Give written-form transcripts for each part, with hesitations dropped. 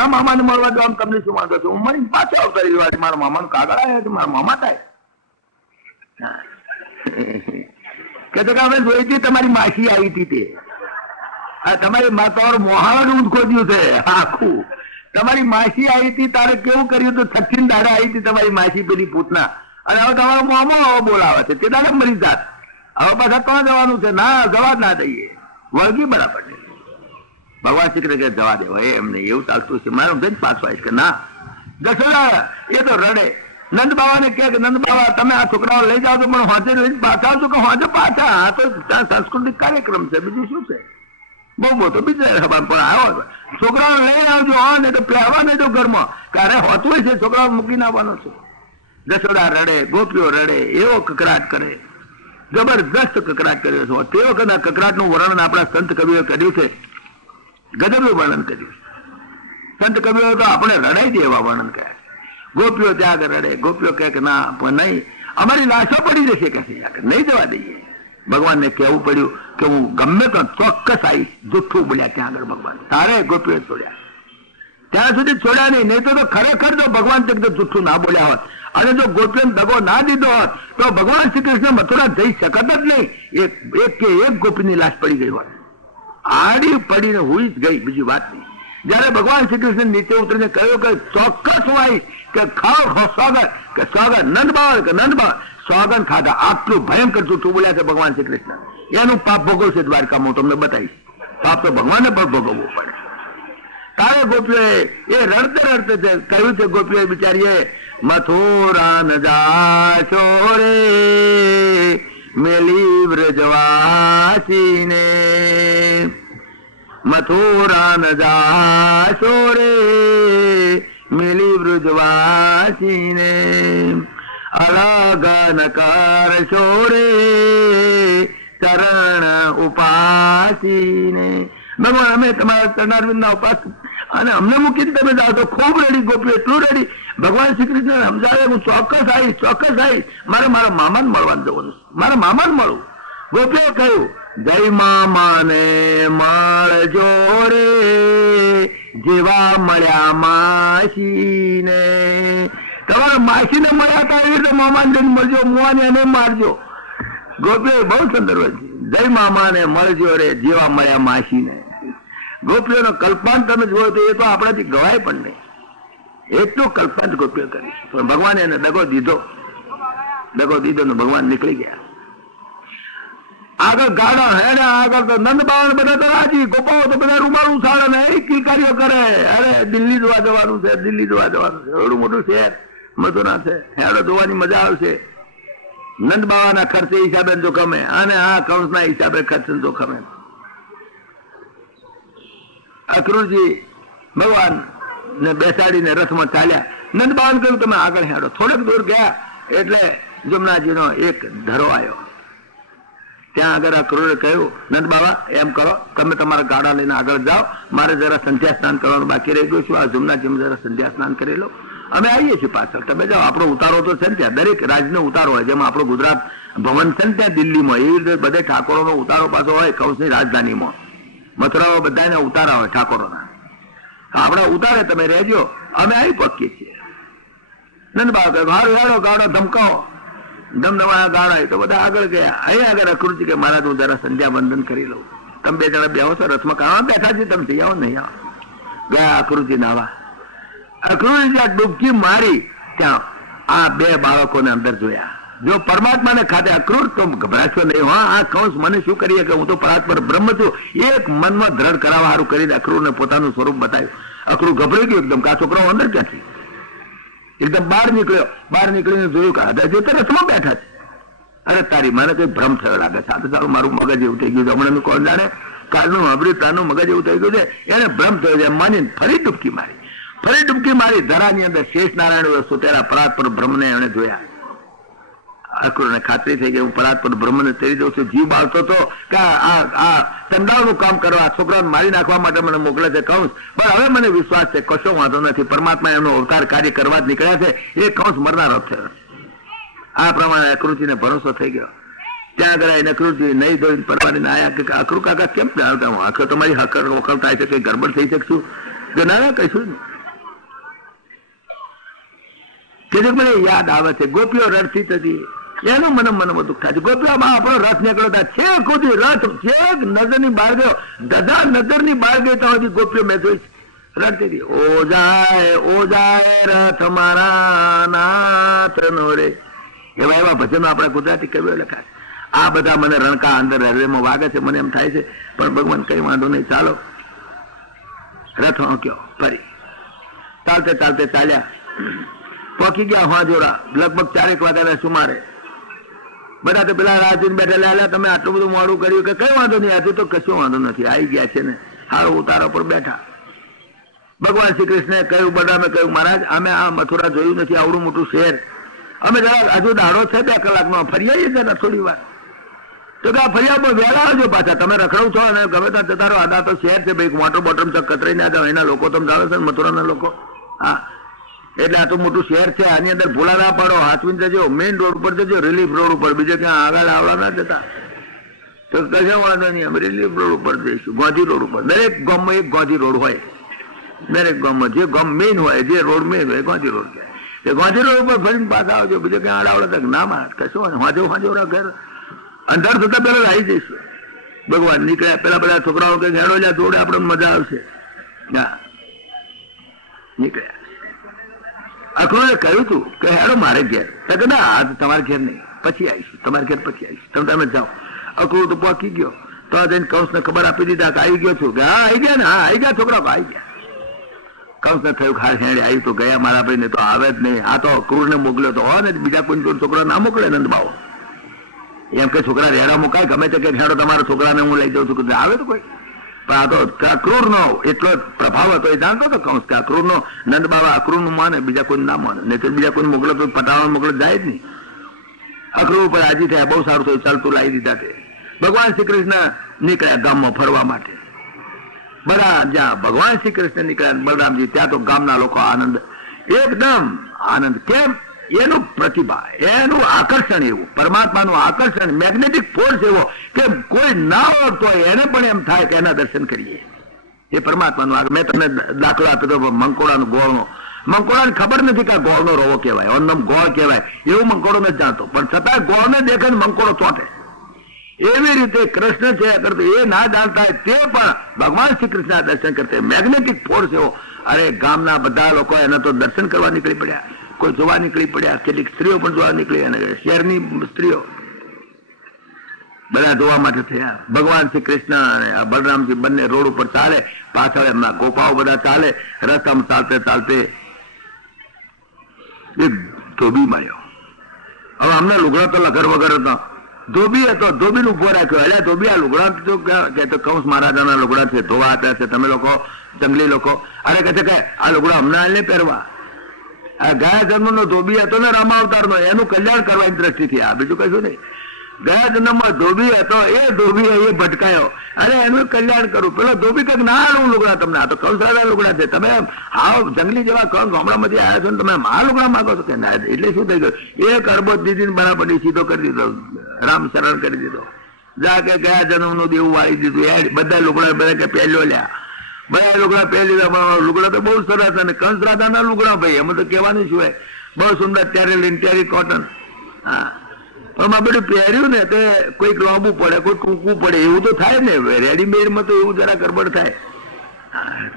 મારા મામાને મળવા તો આમ તમને શું વાંધો છે? હું મળી પાછો અવતારી જવા, મારા મામાનું કાગળ આવ્યા છે, મારા મામા થાય કે તો અમે જોઈ હતી તમારી માસી આવી હતી તે તમારી તમારું મોહાવાનું ઊંધ ખોદ્યું છે આખું. તમારી માસી આવી હતી તારે કેવું કર્યું તો છઠ્ઠી દાડા આવી હતી તમારી માસી પેલી પૂતના, અને હવે તમારો મામો હવે બોલાવે છે તે દાડે મરી જાત. હવે પાછા કોણ જવાનું છે? ના જવા જ ના દઈએ, વળગી બરાબર છે. ભગવાન શ્રી કૃષ્ણ જવા દેવા એમ નહીં, એવું ચાલતું છે. મારું જઈને પાછું આવીશ કે ના દશરથા એ તો રડે. નંદ બાબાને કહે કે નંદ બાબા તમે આ છોકરાઓ લઈ જાઓ તો પણ હોજે લઈને પાછા આવજો. કે હોજે પાછા? આ તો ત્યાં સાંસ્કૃતિક કાર્યક્રમ છે, બીજું શું છે? બહુ મોટો બીજા પણ આવ્યો છોકરાઓ લઈ આવજો. હા ને તો પહેરવા નહીં તો ઘરમાં ક્યારે હોતું હોય છે, છોકરાઓ મૂકીને આવવાનો છે. દશરથા રડે, ગોપીઓ રડે, એવો કકરાટ કરે, જબરદસ્ત કકરાટ કર્યો છે. તે વખત આ કકરાટનું વર્ણન આપણા સંત કવિઓએ કર્યું છે, ગજબનું વર્ણન કર્યું. સંત કવિઓ તો આપણે રડાઈ દે એવા વર્ણન કર્યા. ગોપીઓ ત્યાં આગળ રડે, ગોપીઓ કહે કે ના પણ નહીં, અમારી લાશો પડી જશે કે નહીં જવા દઈએ. ભગવાનને કહેવું પડ્યું કે હું ગમે તો ચોક્કસ આવીશ. જુઠ્ઠું બોલ્યા ત્યાં આગળ ભગવાન, તારે ગોપીઓ છોડ્યા ત્યાં સુધી છોડ્યા નહીં તો ખરેખર જો ભગવાન જુઠ્ઠું ના બોલ્યા હોત અને જો ગોપીઓને દગો ના દીધો હોત તો ભગવાન શ્રી કૃષ્ણ મથુરા જઈ શકત જ નહીં. એક કે એક ગોપીની લાશ પડી ગઈ હોત, આડી પડીને હુઈ જ ગઈ, બીજી વાત નહીં. જયારે ભગવાન શ્રી કૃષ્ણ નીચે ઉતરીને કહ્યું કે ચોક્કસ હું આવીશ, કે ખાઓ સ્વાગત, કે સ્વાગત નંદ બાવા, કે નંદ બાવા સ્વાગત ખાધા. આટલું ભયંકર જૂઠું બોલ્યા છે ભગવાન શ્રી કૃષ્ણ. એનું પાપ ભોગવશે દ્વારકામાં, હું તમને બતાવીશ. પાપ તો ભગવાનને પણ ભોગવવું પડે. તારે ગોપીઓએ એ રડતે રડતે છે કહ્યું છે, ગોપીઓ બિચારીએ મથુરા ન જાશો રે મેલી વ્રજવાસીને, મથુરા ન જાશો રે મેલી વ્રજવાસીને, અલગ ન કરશો રે ચરણ ઉપાસીને. ભગવાન અમે તમારા ચરણારવિંદના ઉપાસ અને અમને મૂકીને તમે જાઓ તો ખૂબ રડી ગોપી, એટલું રડી. ભગવાન શ્રી કૃષ્ણ સમજાવે હું ચોક્કસ આવીશ, ચોક્કસ આવીશ. મારે મારા મામાને મળવાનું જવાનું, મારા મામાને મળવું. ગોપીએ કહ્યું જય મામાને મળજો રે જેવા મળ્યા માસીને. તમારા માસીને મળ્યા હતા એવી રીતે મામાને જઈને મળજો, મુવાને એને મારજો. ગોપીઓ બહુ સુંદર હોય છે, જય મામાને મળજો રે જેવા મળ્યા માસીને. ગોપીઓનો કલ્પાંત તમે જુઓ તો એ તો આપણાથી ગવાય પણ નહીં, એટલું કલ્પાંત ગોપીઓ કરી. પણ ભગવાને એને દગો દીધો ને ભગવાન નીકળી ગયા. આગળ ગાડા હેડે, આગળ તો નંદ બાવા બધા તો રાજી, ગોપાઓ તો બધા રૂમાલ ઉછાળે ને કિલકારીઓ કરે. અરે દિલ્હી જોવા જવાનું છે, દિલ્હી જોવા જવાનું છે, એવડું મોટું શહેર મથુરા છે, હેડો જોવાની મજા આવશે. નંદ બાવાના ખર્ચે હિસાબે જોખમે અને આ કંસના હિસાબે ખર્ચ જોખમે. અક્રૂરજી ભગવાન ને બેસાડીને રથમાં ચાલ્યા. નંદ બાવાને કહ્યું તમે આગળ હેડો. થોડેક દૂર ગયા એટલે જમનાજીનો એક ધરો આવ્યો. ત્યાં આગળ અક્રૂરે કહ્યું નંદ બાવા એમ કરો, તમે તમારા ગાડા લઈને આગળ જાઓ, મારે જરા સંધ્યા સ્નાન કરવાનું બાકી રહી ગયું છું. આ જમનાજી જરા સંધ્યા સ્નાન કરી લો, અમે આવીએ છીએ પાછળ, તમે જાઓ. આપણો ઉતારો તો છે ને ત્યાં, દરેક રાજનો ઉતારો હોય. જેમાં આપણો ગુજરાત ભવન છે ને ત્યાં દિલ્હીમાં, એવી રીતે બધે ઠાકોરોનો ઉતારો પાછો હોય કંસની રાજધાનીમાં. મથુરાઓ બધાને ઉતારા હોય ઠાકોરોના. આપણા ઉતારે તમે રહેજો, અમે આવી પકીએ છીએ. નંદ બાબા કહે હારું હેડો, ગાડો ધમકાવો. ધમધમાણા ગાડા તો બધા આગળ ગયા. અહીંયા આગળ અક્રૂરજી કે મારા તું જરા સંધ્યા બંધન કરી લઉં, તમે બે જણા બેહો છો રથમાં, કામ બેઠા છે તમે જઈ આવો નહીં આવો. ગયા અક્રૂરજી નાવા. અક્રૂરજી જ્યાં ડૂબકી મારી ત્યાં આ બે બાળકોને અંદર જોયા. જો પરમાત્માને ખાતે અક્રૂર તો ગભરાશો નહીં. હા આ કંસ મને શું કરીએ કે હું તો પરાત્પર બ્રહ્મ છું. એક મનમાં દ્રઢ કરાવવા સારું કરીને અક્રૂરને પોતાનું સ્વરૂપ બતાવ્યું. અક્રૂર ગભરાઈ ગયું એકદમ, કે આ છોકરાઓ અંદર ક્યાંથી. એકદમ બહાર નીકળ્યો, બહાર નીકળીને જોયું કે આ જે તો રથમાં બેઠા છે. અરે તારી મને કઈ ભ્રમ થયો લાગે છે, આ તો સારું મારું મગજ એવું થઈ ગયું છે. હમણાં કોણ જાણે કાલનું અમૃતાનું મગજ એવું થઈ ગયું છે. એને ભ્રમ થયો છે માનીને ફરી ડૂબકી મારી. ફરી ડૂબકી મારી ધરાની અંદર શેષ નારાયણ સુતેલા પરાત્પર બ્રહ્મને એને જોયા. અક્રૂરને ખાતરી થઈ ગઈ હું પરાત્પર બ્રહ્મને તેડી દઉં છું. જીવ બાળતો હતો કે આ ચંડાળનું કામ કરવા, છોકરાને મારી નાખવા માટે મને મોકલે છે કંસ, પણ હવે મને વિશ્વાસ છે કશો વાંધો નથી, પરમાત્મા એમનો અવતાર કાર્ય કરવા જ નીકળ્યા છે, એ કંસ મરનારો થયો. આ પ્રમાણે અક્રૂરજીને ભરોસો થઈ ગયો. ત્યાં આગળ એને અક્રૂરજી નહીં ધોઈને પરવારીને આવ્યા કે અક્રૂર કાકા કેમ જાણતા હું આખો તમારી વખત થાય છે, કઈ ગડબડ થઈ શકશું. ના ના કશું નહીં. કે મને યાદ આવે છે ગોપીઓ રડતી હતી, એનું મને મનમાં દુઃખ થાય છે. ગોપીઓમાં આપણો રસ નીકળ્યો હતા, છેક સુધી રથ છેક નજરની બહાર ગયો, ધજા નજરની બહાર ગઈ તો હજી ગોપીઓ મેં જોઈ રડતી હતી. ઓ જાય રથ મારા નાથ નો રે. એવા એવા ભજનો આપણે ગુજરાતી કવિઓ લખાય. આ બધા મને રણકા અંદર રેલવેમાં વાગે છે, મને એમ થાય છે પણ ભગવાન કઈ વાંધો નહીં, ચાલો રથ હોંક્યો ફરી. ચાલતે ચાલતે ચાલ્યા, પહોંચી ગયા હોજોરા લગભગ 4 વાગ્યાના સુમારે. બધા તો પેલા રાજુ બેઠેલા, તમે આટલું બધું મોડું કર્યું કે કઈ વાંધો નહીં, આજે તો કશું વાંધો નથી, આવી ગયા છે ને, હારો ઉતારો પર બેઠા. ભગવાન શ્રી કૃષ્ણે કહ્યું, બધામે કહ્યું, મહારાજ અમે આ મથુરા જોયું નથી, આવડું મોટું શહેર, અમે જરા હજુ દાડો છે 2 કલાકનો, ફરી આવીએ જરા થોડી વાર. તો કે ફરિયામાં વહેલા આવજો પાછા, તમે રખડો છો અને ગમે ત્યાં જતા રહો, આદા તો શહેર છે ભાઈ, વોટર બોટમ ચક કતરાઈ ના જાવ, એના લોકો તમે જાણો છો ને મથુરાના લોકો. હા, એટલે આ તો મોટું શહેર છે, આની અંદર ભૂલા ના પાડો, હાથવીને જજો, મેઇન રોડ ઉપર જજો, રિલીફ રોડ ઉપર, બીજે ક્યાં આગળ આવડા ના જતા. તો કશા વાંધો નહીં, અમે રિલીફ રોડ ઉપર જઈશું, ગોંધી રોડ ઉપર. દરેક ગામમાં એક ગોંધી રોડ હોય, દરેક ગામમાં જે ગામ મેઇન હોય, જે રોડ મેઇન હોય ગોંધી રોડ કહેવાય. એ ગોંધી રોડ ઉપર ફરીને પાછા આવજો, બીજે ક્યાં આડાવડા ના માર કશું વાંધો ઘર અંધાર થતા પેલા આવી જઈશું. ભગવાન નીકળ્યા, પેલા બધા છોકરાઓ કે હેડો જા જોડે આપણે મજા આવશે. નીકળ્યા. અખરોએ કહ્યું તું કે હેડો મારે ઘેર, કે ના આજ તમારે ઘેર નહીં, પછી આવીશું, તમારે ઘેર પછી આવીશું, તમે જાઓ. અખરો તો પહોંચી ગયો, તો જઈને કંસને ખબર આપી દીધા કે આવી ગયો છું, કે હા આવી ગયા ને, હા આવી ગયા છોકરા આવી ગયા. કંસને થયું ખાસ હેડે આવી તો ગયા મારા ભાઈ ને તો આવે જ નહીં, આ તો ક્રૂરને મોકલ્યો તો હોય ને, બીજા કોઈ છોકરા ના મોકલે નંદબાઓ, એમ કે છોકરા રેડા મુકાય ગમે તે કે હેડો તમારા છોકરાને હું લઈ જાઉં છું, કે આવે તો કોઈ. પણ આ તો અક્રૂર નો એટલો પ્રભાવ હતો, એ જાણતો હતો કંસ કે અક્રૂર નો નંદ બાબા અક્રૂર નું માને, બીજા કોઈ ના માને, નહીં તો બીજા કોઈ મોકલે તો પટાવવા મોકલે જાય જ નહીં. અક્રૂર ઉપર રાજી થયા, બહુ સારું થયું, ચાલતું લાવી દીધા છે. ભગવાન શ્રી કૃષ્ણ નીકળ્યા ગામમાં ફરવા માટે. બધા જ્યાં ભગવાન શ્રી કૃષ્ણ નીકળ્યા બલરામજી, ત્યાં તો ગામના લોકો આનંદ, એકદમ આનંદ. કેમ? એનું પ્રતિભા, એનું આકર્ષણ એવું, પરમાત્માનું આકર્ષણ, મેગ્નેટિક ફોર્સ એવો કે કોઈ ના ઓળખતો હોય એને પણ એમ થાય કે એના દર્શન કરીએ. એ પરમાત્માનું. મેં તમને દાખલો આપ્યો હતો મંકોડાનો, ગોળનો. મંકોડાને ખબર નથી કે આ ગોળનો રોવો કહેવાય, ઓનમ ગોળ કહેવાય, એવું મંકોડો નથી જાણતો, પણ છતાં ગોળને દેખે ને મંકોડો ચોંટે. એવી રીતે કૃષ્ણ છે કરતો એ ના જાણતા હોય તે પણ ભગવાન શ્રી કૃષ્ણના દર્શન કરતા, મેગ્નેટિક ફોર્સ એવો. અરે ગામના બધા લોકો એના તો દર્શન કરવા નીકળી પડ્યા, કોઈ જોવા નીકળી પડ્યા, કેટલીક સ્ત્રીઓ પણ જોવા નીકળી, અને શહેરની સ્ત્રીઓ બધા જોવા માટે થયા. ભગવાન શ્રી કૃષ્ણ અને બલરામજી બંને રોડ ઉપર ચાલે, પાછળ એમના ગોપાઓ બધા ચાલે. રસ્તામાં ચાલતે ચાલતે એક ધોબી મળ્યો. હવે અમને લુગડા તો લગર વગર હતો, ધોબી હતો, ધોબી નું ઉભો રાખ્યો. એટલે ધોબી આ લુગડા કે કંસ મહારાજાના લુગડા છે, ધોવા આપ્યા છે, તમે લોકો જંગલી લોકો. અરે કહે છે કે આ લુગડા હમણાં નહીં પહેરવા, આ ગયા જન્મ નો ધોબી હતો ને રામાવતાર નો, એનું કલ્યાણ કરવાની દ્રષ્ટિથી, આ બીજું કશું નહીં. ગયા જન્મમાં ધોબી હતો, એ ધોબી એ ભટકાયો અને એનું કલ્યાણ કરું. પેલો ધોબી કંઈક ના આલું લુગડા તમને, આ તો કંસરાના લુગડા છે, તમે હાવ જંગલી જેવા ગામડામાંથી આવ્યા છો ને તમે આ લુગડા માંગો છો કે ના? એટલે શું થઈ ગયું? એક અરબો દીદીને બરાબર સીધો કરી દીધો, રામ શરણ કરી દીધો. જા કે ગયા જન્મ નું દેવું વાળી દીધું. બધા લુગડા બધા કે પહેલો લ્યા, બધા લુગડા પહેરી લીધા. લુગડા તો બહુ સરસ, અને કંસ રાધાના લુગડા ભાઈ, એમાં તો કહેવાનું શું હોય, બહુ સુંદર ટેરી કોટન. હા, પણ બધું પહેર્યું ને તે કોઈક લાંબુ પડે, કોઈ ટૂંકવું પડે, એવું તો થાય ને. રેડીમેડમાં તો એવું જરા ગડબડ થાય,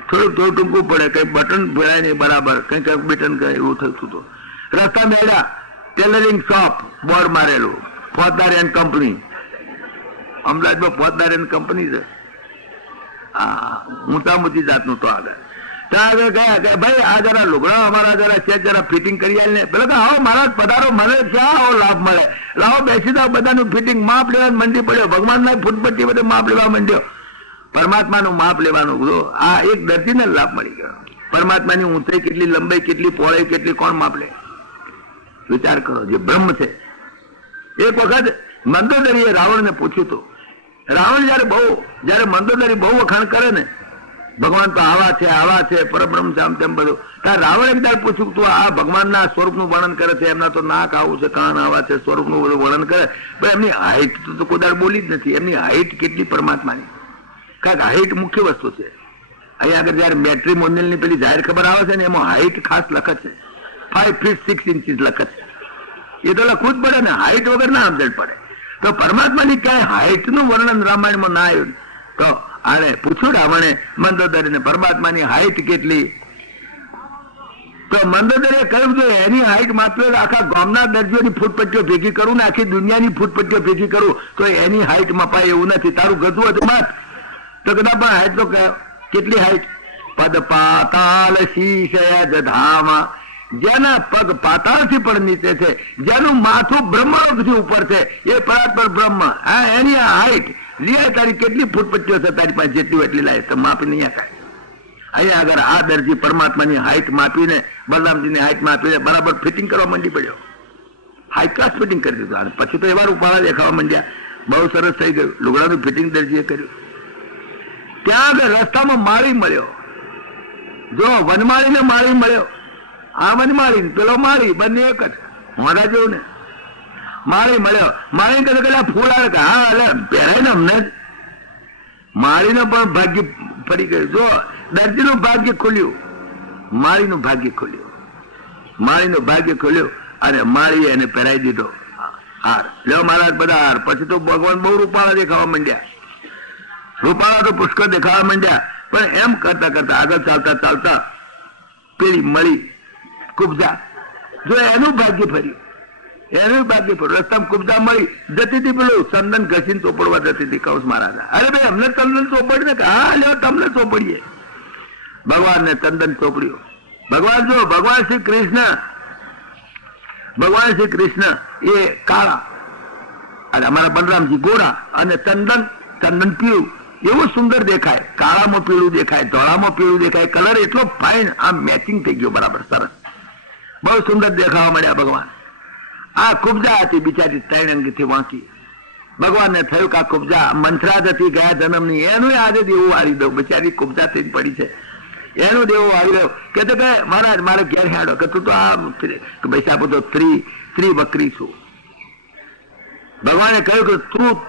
થોડું ટૂંકવું પડે, કઈ બટન ભરાય નહીં બરાબર, કઈક બટન કરે, એવું થતું હતું. રસ્તા મેળા ટેલરિંગ શોપ, બોર્ડ મારેલું, ફોજદાર એન્ડ કંપની. અમદાવાદમાં ફોજદાર એન્ડ કંપની છે. હા, ઊંચા ઊંચી જાતનું તો આગળ. ત્યાં આગળ ગયા કે ભાઈ આ જરા લુગડા અમારા જરા છે, જરા ફિટિંગ કરી આલે ને. પેલો કે આવો મહારાજ પધારો, મને ક્યાં આવો લાભ મળે, લાવો બેસી જાઓ. બધાનું ફિટિંગ માપ લેવાનું મંડી પડ્યો, ભગવાનના ફૂટપટ્ટી બધે માપ લેવા માંડ્યો. પરમાત્માનું માપ લેવાનું, આ એક દર્દીને લાભ મળી ગયો. પરમાત્માની ઊંચાઈ કેટલી, લંબાઈ કેટલી, પહોળાઈ કેટલી, કોણ માપ લે? વિચાર કરો. જે બ્રહ્મ છે. એક વખત મંદોદરીએ રાવણને પૂછ્યું હતું. રાવણ જયારે મંદોદરી બહુ વખાણ કરે ને, ભગવાન તો આવા છે પરબ્રહ્મ છે, આમ તેમ બધું, ત્યારે રાવણ એકવાર પૂછ્યું તું આ ભગવાનના સ્વરૂપનું વર્ણન કરે છે, એમના તો નાક આવું છે, કાન આવા છે, સ્વરૂપનું બધું વર્ણન કરે, પણ એમની હાઈટ તો કોઈ દાડ બોલી જ નથી. એમની હાઈટ કેટલી પરમાત્માની? કારણ કે હાઈટ મુખ્ય વસ્તુ છે. અહીંયા આગળ જયારે મેટ્રીમોનિયલ ની પેલી જાહેર ખબર આવે છે ને એમાં હાઈટ ખાસ લખે છે, 5 feet 6 inches લખે છે. એ તો લખવું જ પડે ને, હાઈટ વગર ના સમજણ પડે. તો પરમાત્માની ક્યાંય હાઈટ નું વર્ણન રામાયણમાં ના આવ્યું. તો આને પૂછ્યું રાવણે મંદોદરીને પરમાત્માની હાઈટ કેટલી? તો મંદોદરે કહ્યું કે એની હાઈટ માત્ર આખા ગામના દરજીઓની ફૂટપટ્ટીઓ ભેગી કરું ને આખી દુનિયાની ફૂટપટ્ટીઓ ભેગી કરું તો એની હાઈટ મપાય એવું નથી. તારું ગજવું હતું માત તો કદાચ પણ હાઈટ તો કેટલી હાઈટ? પદ પાતાલ શીશય ધામા, જેના પગ પાતાળથી પણ નીચે છે, જેનું માથું બ્રહ્મલોકથી ઉપર છે, એ પરાત્પર બ્રહ્મ. હા, એની આ હાઈટ લિયા તારી કેટલી ફૂટપટ્ટીઓ છે તારી પાસે જેટલી એટલી લાય તો માપી નહીં થાય. અહીંયા આગળ આ દરજી પરમાત્માની હાઈટ માપીને બલરામજીની હાઈટ માપીને બરાબર ફિટિંગ કરવા માંડી પડ્યો. હાઈ ક્લાસ ફિટિંગ કરી દીધું. અને પછી તો એવા રૂપાળા દેખાવા માંડ્યા. બહુ સરસ થઈ ગયું. લુગડાનું ફિટિંગ દરજીએ કર્યું. ત્યાં આગળ રસ્તામાં માળી મળ્યો. જો વનમાળીને માળી મળ્યો. આ વનમાળી પેલો માળી બંને એક જ મોઢા જેવું ને. માળી મળ્યો. માળી કહે પેલા ફૂલ આવે કે હા એટલે પહેરાય ને અમને જ. માળીનું પણ ભાગ્ય ફરી ગયું. જો દરજીનું ભાગ્ય ખુલ્યું, માળીનું ભાગ્ય ખુલ્યું. માળીનું ભાગ્ય ખુલ્યું અને માળીએ એને પહેરાવી દીધો હાર. લ્યો મહારાજ બધા હાર. પછી તો ભગવાન બહુ રૂપાળા દેખાવા માંડ્યા. રૂપાળા તો પુષ્કળ દેખાવા માંડ્યા. પણ એમ કરતા કરતા આગળ ચાલતા ચાલતા પેલી મળી કુબજા, જો એનું ભાગ્ય ફર્યું, એનું ભાગ્ય ફર્યું. રસ્તામાં કુબજા મળી જતી હતી, પેલું ચંદન ઘસીને ચોપડવા જતી હતી. કૌશ મહારાજ, અરે ભાઈ અમને ચંદન ચોપડ ને. હા લ્યો તમને ચોપડીએ. ભગવાનને ચંદન ચોપડ્યું. ભગવાન જો ભગવાન શ્રી કૃષ્ણ એ કાળા અને અમારા બલરામજી ગોરા અને ચંદન પીળું. એવું સુંદર દેખાય. કાળામાં પીળું દેખાય, ધોળામાં પીળું દેખાય. કલર એટલો ફાઇન આમ મેચિંગ થઈ ગયો બરાબર સરસ. બહુ સુંદર દેખાવા મળ્યા ભગવાન. આ કુબજા હતી બિચારી, 3 અંગથી વાંકી. ભગવાનને થયું કે આ કુબજા મંથરાજ હતી ગયા જન્મની, એનું આજે દેવું વાળી દઉં. બિચારી કુબજા થઈને પડી છે, એનું દેવું વાળી દઉં. કે તો કે મહારાજ મારે ઘેર હેડો કે તું તો આ પૈસા આપો તો ત્રિવક્રી છું. ભગવાને કહ્યું કે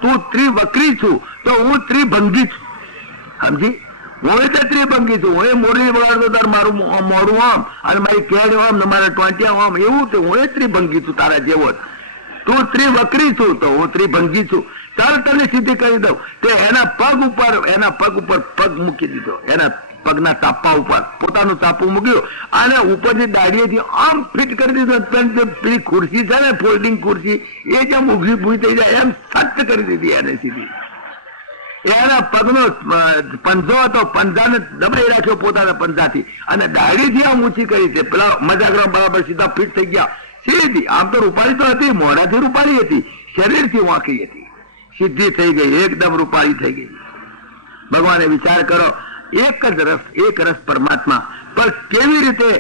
તું ત્રિવક્રી છું તો હું ત્રિભંગી છું. સમજી? હું એટલે ત્રિભંગી છું. હું એ મોરલી વગાડતો તાર મારું મોડું આમ અને મારી કેડ આમ ને મારા ટોંટિયા આમ, એવું તો હું એ ત્રિભંગી છું તારા જેવો. તું ત્રિવક્રી છું તો હું ત્રિભંગી છું. ચાલ તને સીધી કરી દઉં. તે એના પગ ઉપર પગ મૂકી દીધો. એના પગના તાપા ઉપર પોતાનું તાપું મૂક્યું અને ઉપરની દાઢીએથી આમ ફિટ કરી દીધું. પેલી ખુરશી છે ને ફોલ્ડિંગ ખુરશી, એ જેમ ઉભી ભૂઈ થઈ જાય એમ સખ્ત કરી દીધી એને સીધી. એના પગનો પંજો હતો, પંજાને દબાઈ રાખ્યો પોતાના પંજાથી અને દાઢીથી આમ ઊંચી કરી છે. પેલા મજાગ્રામ બરાબર સીધા ફિટ થઈ ગયા. સીધી આમ તો રૂપાળી તો હતી, મોઢાથી રૂપાળી હતી, શરીરથી વાંકી હતી. સીધી થઈ ગઈ, એકદમ રૂપાળી થઈ ગઈ. ભગવાને વિચાર કરો, એક રસ પરમાત્મા પર કેવી રીતે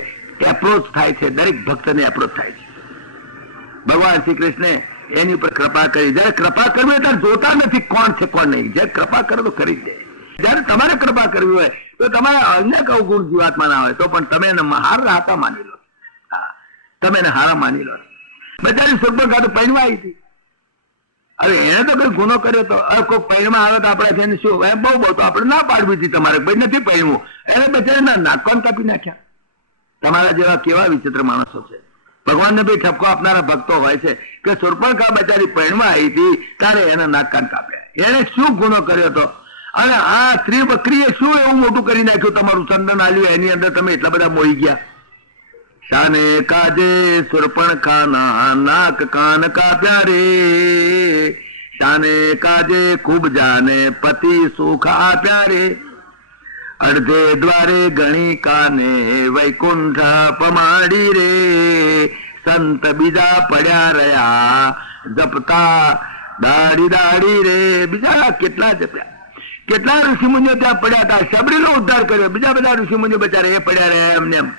એપ્રોચ થાય છે. દરેક ભક્તને એપ્રોચ થાય છે. ભગવાન શ્રી કૃષ્ણે એની ઉપર કૃપા કરી. જયારે કૃપા કરવી ત્યારે જોતા નથી કોણ છે કોણ નહીં. જયારે કૃપા કરો તો કરી દે. જયારે તમારે કૃપા કરવી હોય તો તમારે અન્ય કઉ ગુણ જીવાત્મા ના હોય તો પણ તમે એને હાર રાતા માની લો. તમે એને હારા માની લો. બચારી સુરપર ખાતું પૈણવા આવી હતી. અરે એને તો કઈ ગુનો કર્યો તો કોઈ પૈણમાં આવે તો આપણે એને શું બહુ તો આપણે ના પાડવી હતી તમારે ભાઈ નથી પૈણવું. એને બચારી નાકોન કાપી નાખ્યા. તમારા જેવા કેવા વિચિત્ર માણસો છે. ભગવાનને બી ઠપકો આપનારા ભક્તો હોય છે કે સુરપણખા બચારી પૈણમાં આવી હતી ત્યારે એના નાક કાન કાપ્યા. એને શું ગુનો કર્યો હતો? અને આ ત્રિવક્રીએ શું એવું મોટું કરી નાખ્યું? તમારું ચંદન આલ્યું એની અંદર તમે એટલા બધા મોહી ગયા. શાને કાજે સુરપણખાના નાક કાન કાપ્યા રે, શાને કાજે ખૂબ જાને પતિ સુખ આપ્યા રે, અડધે દ્વારે ગણી કાને વૈકુંઠ પમાડી રે, સંત બીજા પડ્યા રહ્યા જપતા દાડી દાડી રે. બીજા કેટલા જપ્યા, કેટલા ઋષિમુનિઓ ત્યાં પડ્યા હતા. સબરીનો ઉદ્ધાર કર્યો. બીજા બધા ઋષિમુનિઓ બચારા એ પડ્યા રહ્યા એમને એમ.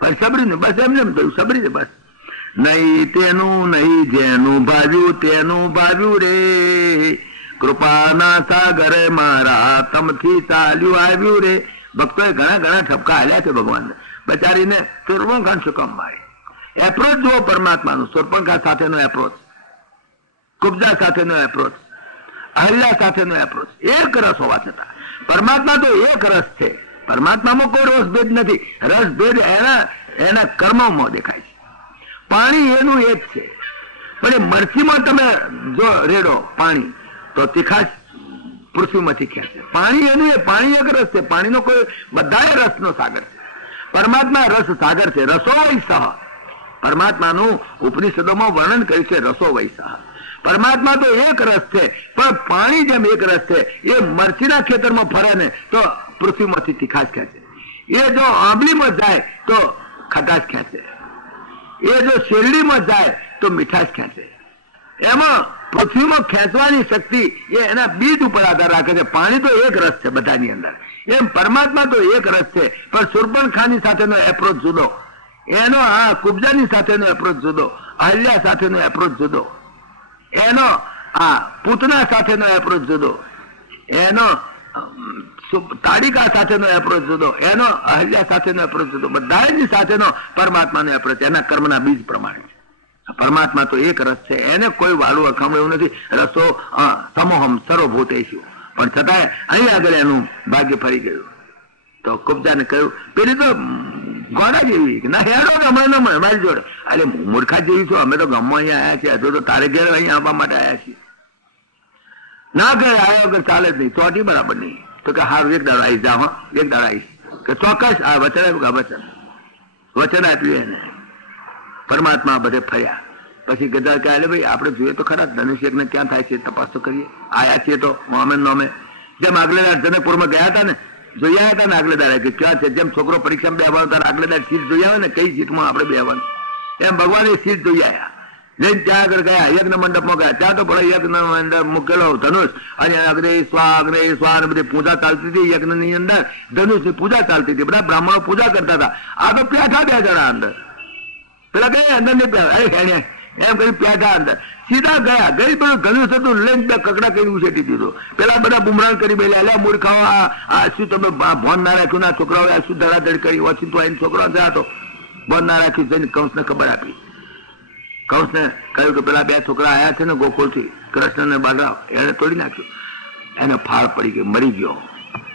સબરીને બસ એમને એમ થયું. સબરીને બસ નહીં તેનું નહીં જેનું ભાવ્યું તેનું ભાવ્યું રે, કૃપાના સાગર મારા તમથી ચાલ્યું આવ્યું રે. ભક્તોએ ઘણા ઠપકા હાલ્યા છે ભગવાનને. બચારીને સુરપણખા શું કામ મારી? એપ્રોચ જુઓ પરમાત્માનું. સુરપણખા સાથેનો એપ્રોચ, કુબજા સાથેનો એપ્રોચ, અહલ્યા સાથેનો એપ્રોચ. એક રસ હોવા છતાં પરમાત્મા તો એક રસ છે. પરમાત્મામાં કોઈ રસભેદ નથી. રસભેદ એના કર્મોમાં દેખાય છે. પાણી એનું એ જ છે. પણ એ મરચીમાં તમે જો રેડો પાણી તો તીખાશ પૃથ્વીમાંથી ખેંચે. પાણી એનું એ પાણી એક રસ છે. પાણીનો કોઈ બધાએ રસનો સાગર છે. પરમાત્મા રસ સાગર છે. રસો વૈસહ પરમાત્માનું ઉપનિષદોમાં વર્ણન કર્યું છે. રસો વૈસહ પરમાત્મા તો એક રસ છે, પણ પાણી જેમ એક રસ છે. એ મરચીના ખેતરમાં ફરે ને તો પૃથ્વીમાંથી તીખાશ ખેંચે. એ જો આંબલીમાં જાય તો ખટાશ ખેંચે. એ જો શેરડીમાં જાય તો મીઠાશ ખેંચે. એમાં પૃથ્વીમાં ખેંચવાની શક્તિ એ એના બીજ ઉપર આધાર રાખે છે. પાણી તો એક રસ છે બધાની અંદર. એમ પરમાત્મા તો એક રસ છે, પણ શૂર્પણખાની સાથેનો એપ્રોચ જુદો, એનો આ કુબજાની સાથેનો એપ્રોચ જુદો, અહલ્યા સાથેનો એપ્રોચ જુદો, એનો આ પૂતના સાથેનો એપ્રોચ જુદો, એનો તાડિકા સાથેનો એપ્રોચ જુદો, એનો અહલ્યા સાથેનો એપ્રોચ જુદો. બધાની સાથેનો પરમાત્માનો એપ્રોચ એના કર્મના બીજ પ્રમાણે. પરમાત્મા તો એક રસ છે. એને કોઈ વાળું અખમણું એવું નથી. રસો સમોહમ સર્વભૂતેષુ. પણ છતાંય અહીં આગળ એનું ભાગ્ય ફરી ગયું. તો કુબજાને કહ્યું, પેલી તો ગોડા જેવી ના હેડો કે હમણાં ન મળે મારી જોડે. અરે મૂર્ખા જેવી છું. અમે તો ગામમાં અહીંયા આવ્યા છીએ. હજુ તો તારે ઘેર અહીંયા આવવા માટે આવ્યા છીએ. ના ઘરે આવ્યા વગર ચાલે જ નહીં. ચોટી બરાબર નહીં. તો કે હારું એક દાડો આવી જાઓ. એક દાડો આવીશ કે ચોક્કસ. આ વચન આપ્યું. વચન આપ્યું એને. પરમાત્મા બધે ફર્યા. પછી ગધા કહે, ભાઈ આપણે જોઈએ તો ખરા ધનુષ્ય યજ્ઞ ક્યાં થાય છે, તપાસ તો કરીએ. આયા છીએ તો મોહમ્મદ નોમે. જેમ આગલેદાર જનકપુરમાં ગયા હતા ને, જોઈ આવ્યા હતા ને આગલેદારે કે ક્યાં છે. જેમ છોકરો પરીક્ષામાં બેસવાનો ત્યારે આગલેદાર સીટ જોઈ આવે ને, કઈ સીટમાં આપણે બેસવાનું, એમ ભગવાને સીટ જોઈ આવ્યા. જઈને ત્યાં આગળ ગયા, યજ્ઞ મંડપમાં ગયા. ત્યાં તો ભલે યજ્ઞ અંદર મૂકેલો ધનુષ અને અગ્નિ સ્વા બધી પૂજા ચાલતી હતી. યજ્ઞની અંદર ધનુષની પૂજા ચાલતી હતી. બધા બ્રાહ્મણો પૂજા કરતા હતા. આ તો પ્યાઠા 2 જણા અંદર. પેલા ગયા અંદર નહીં પ્યા એમ કરી પ્યાઠા અંદર સીધા ગયા. ગઈ પેલું ધનુષ હતું લઈને 2 કકડા કરી ઉછેટી દીધો. પેલા બધા બુમરાણ કરી બેલા, અલ્યા મૂર્ખાઓ, આ શું તમે ભોન ના રાખ્યું ના છોકરાઓ, આ શું ધડાધડ કરી ઓછી તો એને છોકરો ગયા તો ભોન ના રાખ્યું. જઈને કંસને ખબર આપી. કંસને કહ્યું કે પેલા 2 છોકરા આવ્યા છે ને ગોકુળથી, કૃષ્ણ ને બાલરામ, એને તોડી નાખ્યું. એને ફાળ પડી ગઈ, મરી ગયો.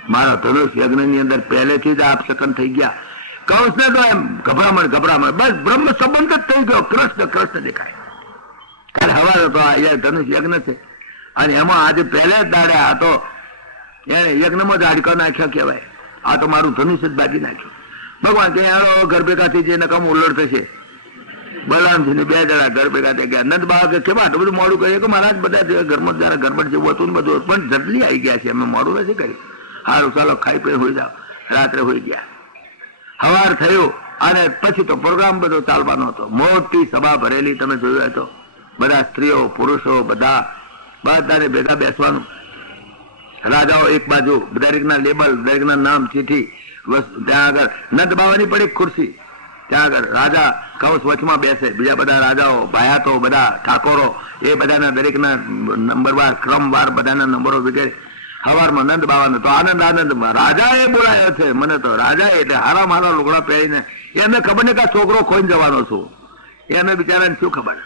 મારા ધનુષ યજ્ઞની અંદર પહેલેથી જ આપ શકન થઈ ગયા. કંસને તો એમ ગભરામણ બસ બ્રહ્મ સંબંધ જ થઈ ગયો. કૃષ્ણ દેખાય. કાલે હવારે તો આ ધનુષ યજ્ઞ છે અને એમાં આજે પહેલા જ દાડે આ તો એને યજ્ઞમાં જ હાડકો નાખ્યો કહેવાય. આ તો મારું ધનુષ જ બાજી નાખ્યું. ભગવાન કે યારો ઘર ભેગાથી જે નકામ ઉલ્લડ થશે. બલરામજી ને 2 જણા ઘર ભેગા થઈ ગયા. નંદ બાબા કે કેવા આટલું બધું મોડું કર્યું કે મહારાજ બધા ઘરમાં જરા ગરબડ જેવું હતું ને બધું, પણ જલ્દી આવી ગયા છે, અમે મોડું નથી કર્યું. સારું ચાલો ખાઈ પી હોઈ જાઓ. રાત્રે હોઈ ગયા. સવાર થયું અને પછી તો પ્રોગ્રામ બધો ચાલવાનો હતો. મોટી સભા ભરેલી. તમે જોયું હતો બધા સ્ત્રીઓ પુરુષો બધાને ભેગા બેસવાનું. રાજાઓ એક બાજુ, દરેકના લેબલ, દરેકના નામ, ચીઠી. ત્યાં આગળ નંદ બાવાની પણ એક ખુરશી. ત્યાં આગળ રાજા કંસ વચમાં બેસે. બીજા બધા રાજાઓ, ભાયાતો, બધા ઠાકોરો, એ બધાના દરેકના નંબરવાર, ક્રમવાર બધાના નંબરો વગેરે. સવારમાં નંદ બાવાનો તો આનંદ. રાજા એ બોલાયો છે મને તો. રાજા એટલે હારા લુગડા પહેરીને. એને ખબર ને કે છોકરો ખોઈને જવાનો છું. એને બિચારાને શું ખબર.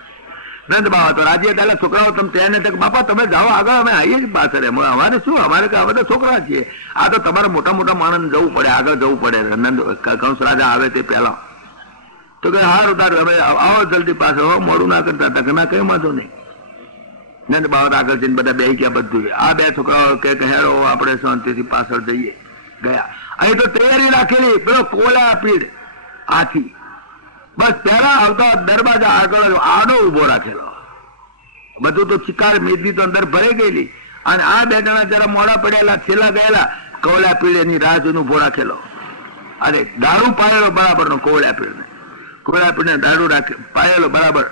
નંદ બાવા તો રાજી એટલે છોકરાઓ તમે તેને બાપા તમે જાઓ આગળ, અમે આવીએ જ પાછળ. અમારે શું, અમારે કે અમે તો છોકરા છીએ. આ તો તમારે મોટા માણસ જવું પડે, આગળ જવું પડે. નંદ કંસ રાજા આવે તે પહેલા તો કે હાર ઉતાર અમે આવો જલ્દી પાછળ, મોડું ના કરતા હતા. ના કઈ વાંધો નહીં. નંદ બાબત આગળ જઈને બધા બે ગયા. બધું આ 2 છોકરાઓ કે હેરો આપણે શાંતિથી પાછળ જઈએ. ગયા. અહીં તો તૈયારી રાખેલી. પેલો કોલા પીડ હાથી બસ પહેલા આવતા દરવાજા આગળ આડો ઉભો રાખેલો. બધું તો ચિકાર મેદી તો અંદર ભરાઈ ગયેલી. અને આ 2 જણા જરા મોડા પડેલા, છેલ્લા ગયેલા. કોલા પીડ એની રાહ જોઈને ઉભો રાખેલો. અને દારૂ પાયેલો બરાબર નો કોલા પીડને દારૂ પાયેલો બરાબર.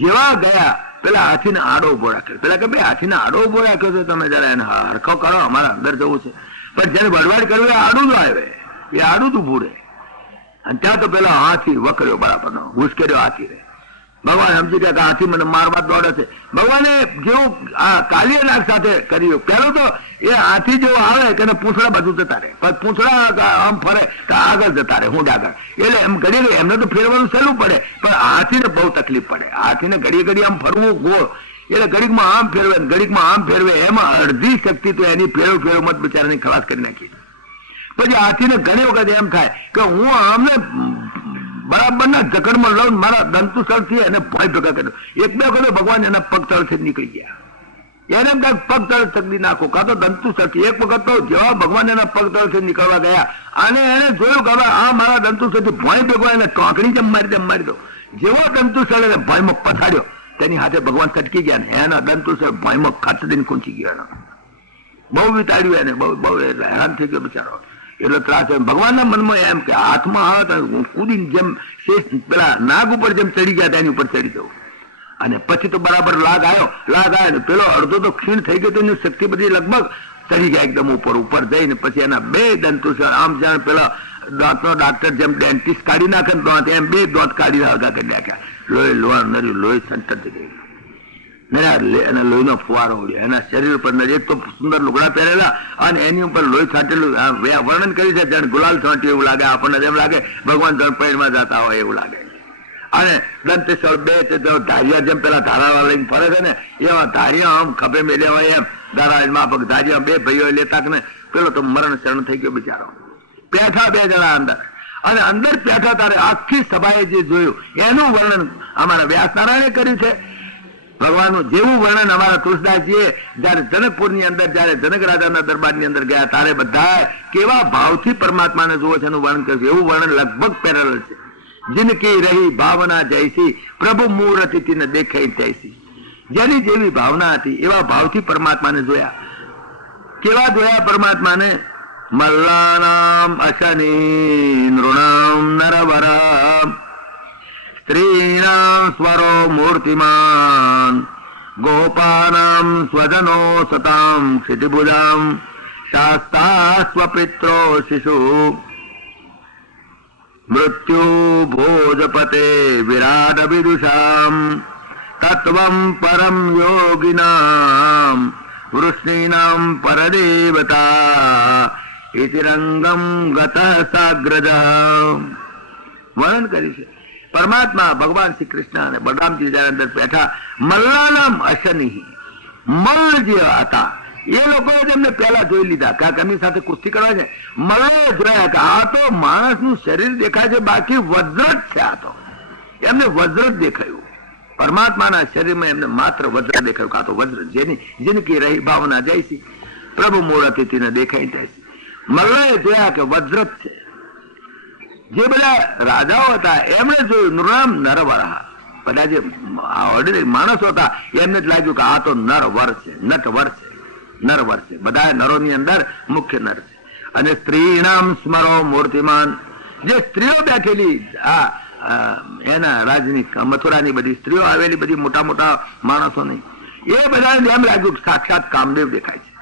જેવા ગયા પેલા હાથીને આડો ઉભો રાખ્યો. પેલા કે ભાઈ હાથીને આડો ઉભો રાખ્યો છે તમે, જરા એને હરખો કરો, અમારે અંદર જવું છે. પણ જેને વડવાડ કરવું એ આડું જ આવે, એ આડું જ ઉભું રહે. અને ત્યાં તો પેલા હાથી વકર્યો બરાબરનો, ઉશ્કેર્યો હાથી રે. ભગવાન સમજી ગયા કે હાથી મને મારવા દોડે છે. ભગવાને જેવું આ કાલિયા નાગ સાથે કર્યું. પેલું તો એ હાથી જેવો આવે કે પૂંછડા બાજુ જતા રહે, પણ પૂંછડા આમ ફરે તો આગળ જતા રહે, હું આગળ. એટલે એમ ઘડી એમને તો ફેરવાનું સહેલું પડે, પણ હાથીને બહુ તકલીફ પડે. હાથીને ઘડી આમ ફરવું ગોળ, એટલે ઘડીકમાં આમ ફેરવે, ઘડીકમાં આમ ફેરવે. એમાં અડધી શક્તિ તો એની ફેરવ મત બિચારાની ખલાસ કરી નાખી. પછી હાથીને ઘણી વખત એમ થાય કે હું આમને બરાબરના જકડમાં લઉં, મારા દંતુસળથી એને ભય ભેગા કર્યો. એક બે વખત ભગવાન એના પગ તળથી નીકળી ગયા. એને એમ કાંઈક પગ તળ ચકડી નાખો, કાં તો દંતુસળથી. એક વખત તો જેવા ભગવાન એના પગ તળથી નીકળવા ગયા અને એને જોયું કે હવે આ મારા દંતુસળથી ભય ભેગો એને ટોંકણી જેમ મારી દો. જેવો દંતુસળ એને ભયમાં પછાડ્યો, તેની હાથે ભગવાન છટકી ગયા ને એના દંતુસળ ભયમાં ખચડીને ખૂંચી ગયો. એનો બહુ વિતાડ્યું એને, બહુ હેરાન થઈ ગયો બિચારો. એટલો ત્રાસ. ભગવાનના મનમાં એમ કે હાથમાં હાથ કૂદીને જેમ શેષ પેલા નાગ ઉપર જેમ ચડી ગયા તેની ઉપર ચડી જવું. અને પછી તો બરાબર લાગ આવ્યો ને પેલો અડધો તો ક્ષીણ થઈ ગયો, એની શક્તિ બધી લગભગ ચડી ગયા એકદમ ઉપર જઈને પછી એના બે દંતુસળ આમ જાણ પેલા દાંતનો ડાક્ટર જેમ ડેન્ટિસ્ટ કાઢી નાખે દાંત એમ બે દાંત કાઢી હળગા કરી નાખ્યા. લોહી સંતર થઈ ગયું. એના લોહીનો ફુવારો ઉડ્યો એના શરીર ઉપર. એક તો સુંદર લુગડા પહેરેલા અને એની ઉપર લોહી છાંટેલું વર્ણન કરી છે જાણે ગુલાલ છાંટ્યું એવું લાગે. આપણને એમ લાગે ભગવાન ધનપૈણમાં જતા હોય એવું લાગે. અને દંતેશ્વર બે ધારિયા જેમ પેલા ધારાવા લઈને ફરે છે ને એવા ધારિયા આમ ખભે મેલ્યા હોય એમ ધારામાં ધારિયા બે ભાઈઓ લેતા ને પેલો તો મરણ શરણ થઈ ગયો બિચારો. પેઠા બે જણા અંદર અને અંદર પેઠા તારે આખી સભાએ જે જોયું એનું વર્ણન અમારા વ્યાસનારાયણે કર્યું છે. ભગવાનનું જેવું વર્ણન અમારા તુલસીદાસજીએ જયારે જનકપુરની અંદર જયારે જનક રાજાના દરબારની અંદર ગયા ત્યારે બધા કેવા ભાવથી પરમાત્માને જુઓ છે એનું વર્ણન કર્યું. એવું વર્ણન લગભગ પેરેલલ છે. જિનકી રહી ભાવના જૈસી પ્રભુ મૂર્તિ તીને દેખાઈ તૈસી. જેની જેવી ભાવના હતી એવા ભાવથી પરમાત્માને જોયા. કેવા જોયા પરમાત્માને? મલ્લાનામ અશની નૃણામ નરવરામ સ્ત્રીણામ સ્વરો મૂર્તિમાન ગોપાનામ સ્વજનો સતામ ક્ષિતિભુજામ શાસ્તા સ્વપિત્રો શિશુ મૃત્યુ ભોજપતે વિરાટ વિદુષામ તત્વમ પરમ યોગિનામ વૃષ્ણીનામ પરદેવતા ઇતિ રંગમ ગત સાગ્રજા. વર્ણન કર્યું છે પરમાત્મા ભગવાન શ્રી કૃષ્ણ અને બલરામજી જયારે અંદર બેઠા મલ્લાનામ અશનિહી મલ્લ જે હતા એ લોકોએ તેમને પહેલા જોઈ લીધા કારણ કે એમની સાથે કુસ્તી કરવા છે. મલ્લોએ જોયા કે આ તો માણસનું શરીર દેખાય છે બાકી વજ્ર જ છે. આ તો એમને વજ્ર જ દેખાયું. પરમાત્માના શરીરમાં એમને માત્ર વજ્ર દેખાયું. કાં તો વજ્ર જેની જિંદગી રહી ભાવના જૈસી પ્રભુ મૂર્તિ તીને દેખાઈ જૈસી. મલ્લોએ જોયા કે વજ્ર જ છે. જે બધા રાજાઓ હતા એમણે જોયું નૃણામ નરવરહ. બધા જે ઓર્ડિનરી માણસો હતા એમને જ લાગ્યું કે આ તો નરવર છે, નટવર છે, નરવર છે. બધા નરોની અંદર મુખ્ય નર છે. અને સ્ત્રીનામ સ્મરો મૂર્તિમાન. જે સ્ત્રીઓ બેઠેલી એના રાજની મથુરાની બધી સ્ત્રીઓ આવેલી બધી મોટા મોટા માણસો નહીં એ બધાને એમ લાગ્યું સાક્ષાત કામદેવ દેખાય છે.